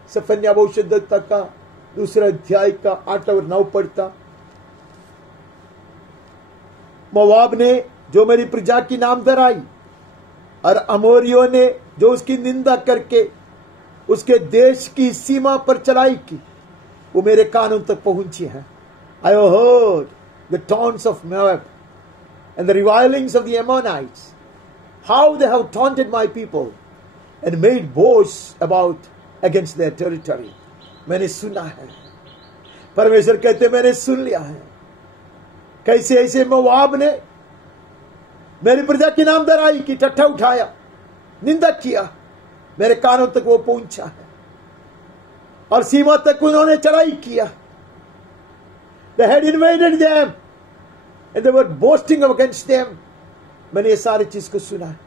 सफन्या भविष्यद्वक्ता का 2 अध्याय का 8 और 9 पढ़ता। मोआब ने जो मेरी प्रजा की नाम धराई और अमोरियों ने जो उसकी निंदा करके उसके देश की सीमा पर चलाई की, वो मेरे कानों तक पहुंची है। I have heard the taunts of Moab and the revilings of the Ammonites, how they have taunted my people and made boasts about against their territory. मैंने सुना है। परमेश्वर कहते मैंने सुन लिया है। कैसे ऐसे मोआब ने मेरी प्रजा की नामधराई की, ठट्ठा उठाया, निंदा किया, मेरे कानों तक वो पहुंचा है और सीमा तक उन्होंने चढ़ाई किया। They had invaded them and they were boasting against them. मैंने ये सारी चीज को सुना है।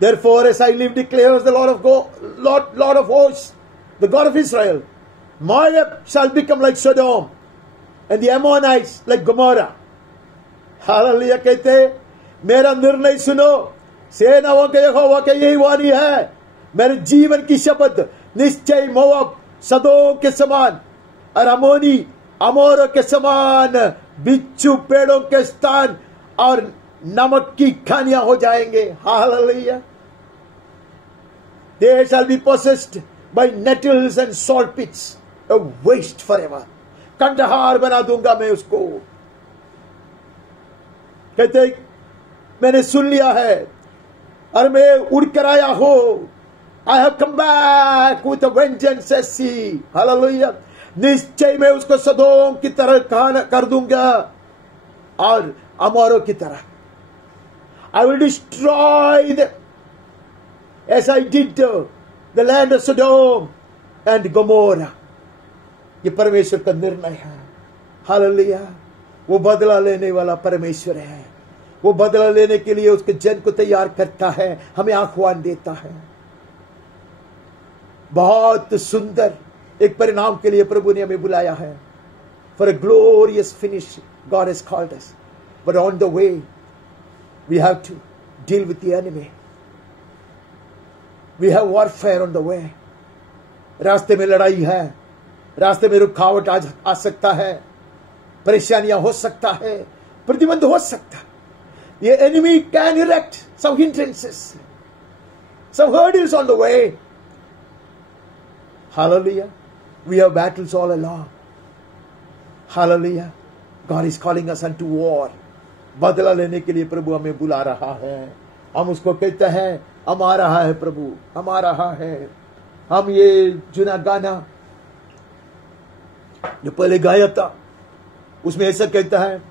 Therefore, as I live, declares the Lord of hosts, the God of Israel, Moab shall become like Sodom, and the Ammonites like Gomorrah. Hallelujah कहते, मेरा निर्णय सुनो, सेनाओं के यहोवा के यही वाणी है, मेरे जीवन की शपथ, निश्चय मोआब सदोम के समान और अमोर के समान बिच्छू पेड़ों के स्थान और नमक की खानियां हो जाएंगे। Hallelujah. They shall be possessed by nettles and salt pits, a waste forever. Kandahar बना दूंगा मैं उसको। कहते मैंने सुन लिया है और मैं उड़कर आया हूं। I have come back with a vengeance, says he. Hallelujah. निश्चय मैं उसको सदोम की तरह कर दूंगा और अमोरों की तरह। I will destroy them as I did the land of Sodom and Gomorrah. ये परमेश्वर का निर्णय है। हालेलुया। वो बदला लेने वाला परमेश्वर है। वो बदला लेने के लिए उसके जन को तैयार करता है, हमें आह्वान देता है। बहुत सुंदर एक परिणाम के लिए प्रभु ने हमें बुलाया है। For a glorious finish God has called us. But on the way we have to deal with the enemy. We have warfare on the way. रास्ते में लड़ाई है, रास्ते में रुकावट आ सकता है, परेशानियां हो सकता है, प्रतिबंध हो सकता है। The enemy can erect some hindrances, some hurdles on the way. Hallelujah. We have battles all along. Hallelujah. God is calling us unto war. बदला लेने के लिए प्रभु हमें बुला रहा है। हम उसको कहते हैं, हम आ रहा है प्रभु, हम आ रहा है। हम ये जुना गाना जो पहले गाया था उसमें ऐसा कहता है,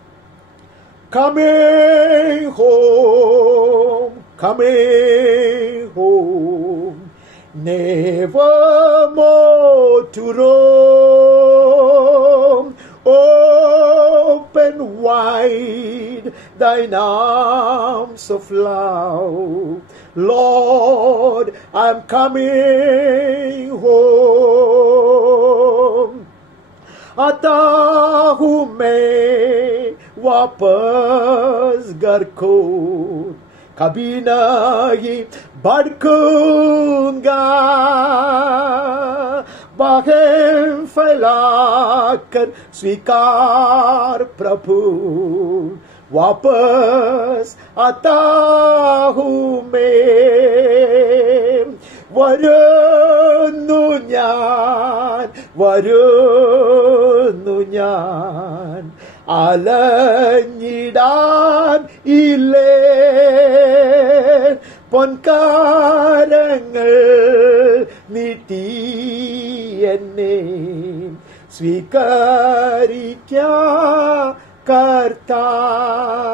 coming home, coming home, never more to roam. Open wide thine arms of love. Lord, I'm coming home. आता हूँ मैं वापस घर को, कभी नहीं भटकूंगा। बाहें फैलाकर स्वीकार प्रभु, वापस आता हूँ मैं। വരുന്നു ഞാൻ അലഞ്ഞിടാൻ ഇല്ലേ, പൊൻകാരങ്ങൾ നീട്ടി എന്നെ സ്വീകരിക്ക കർത്താവേ.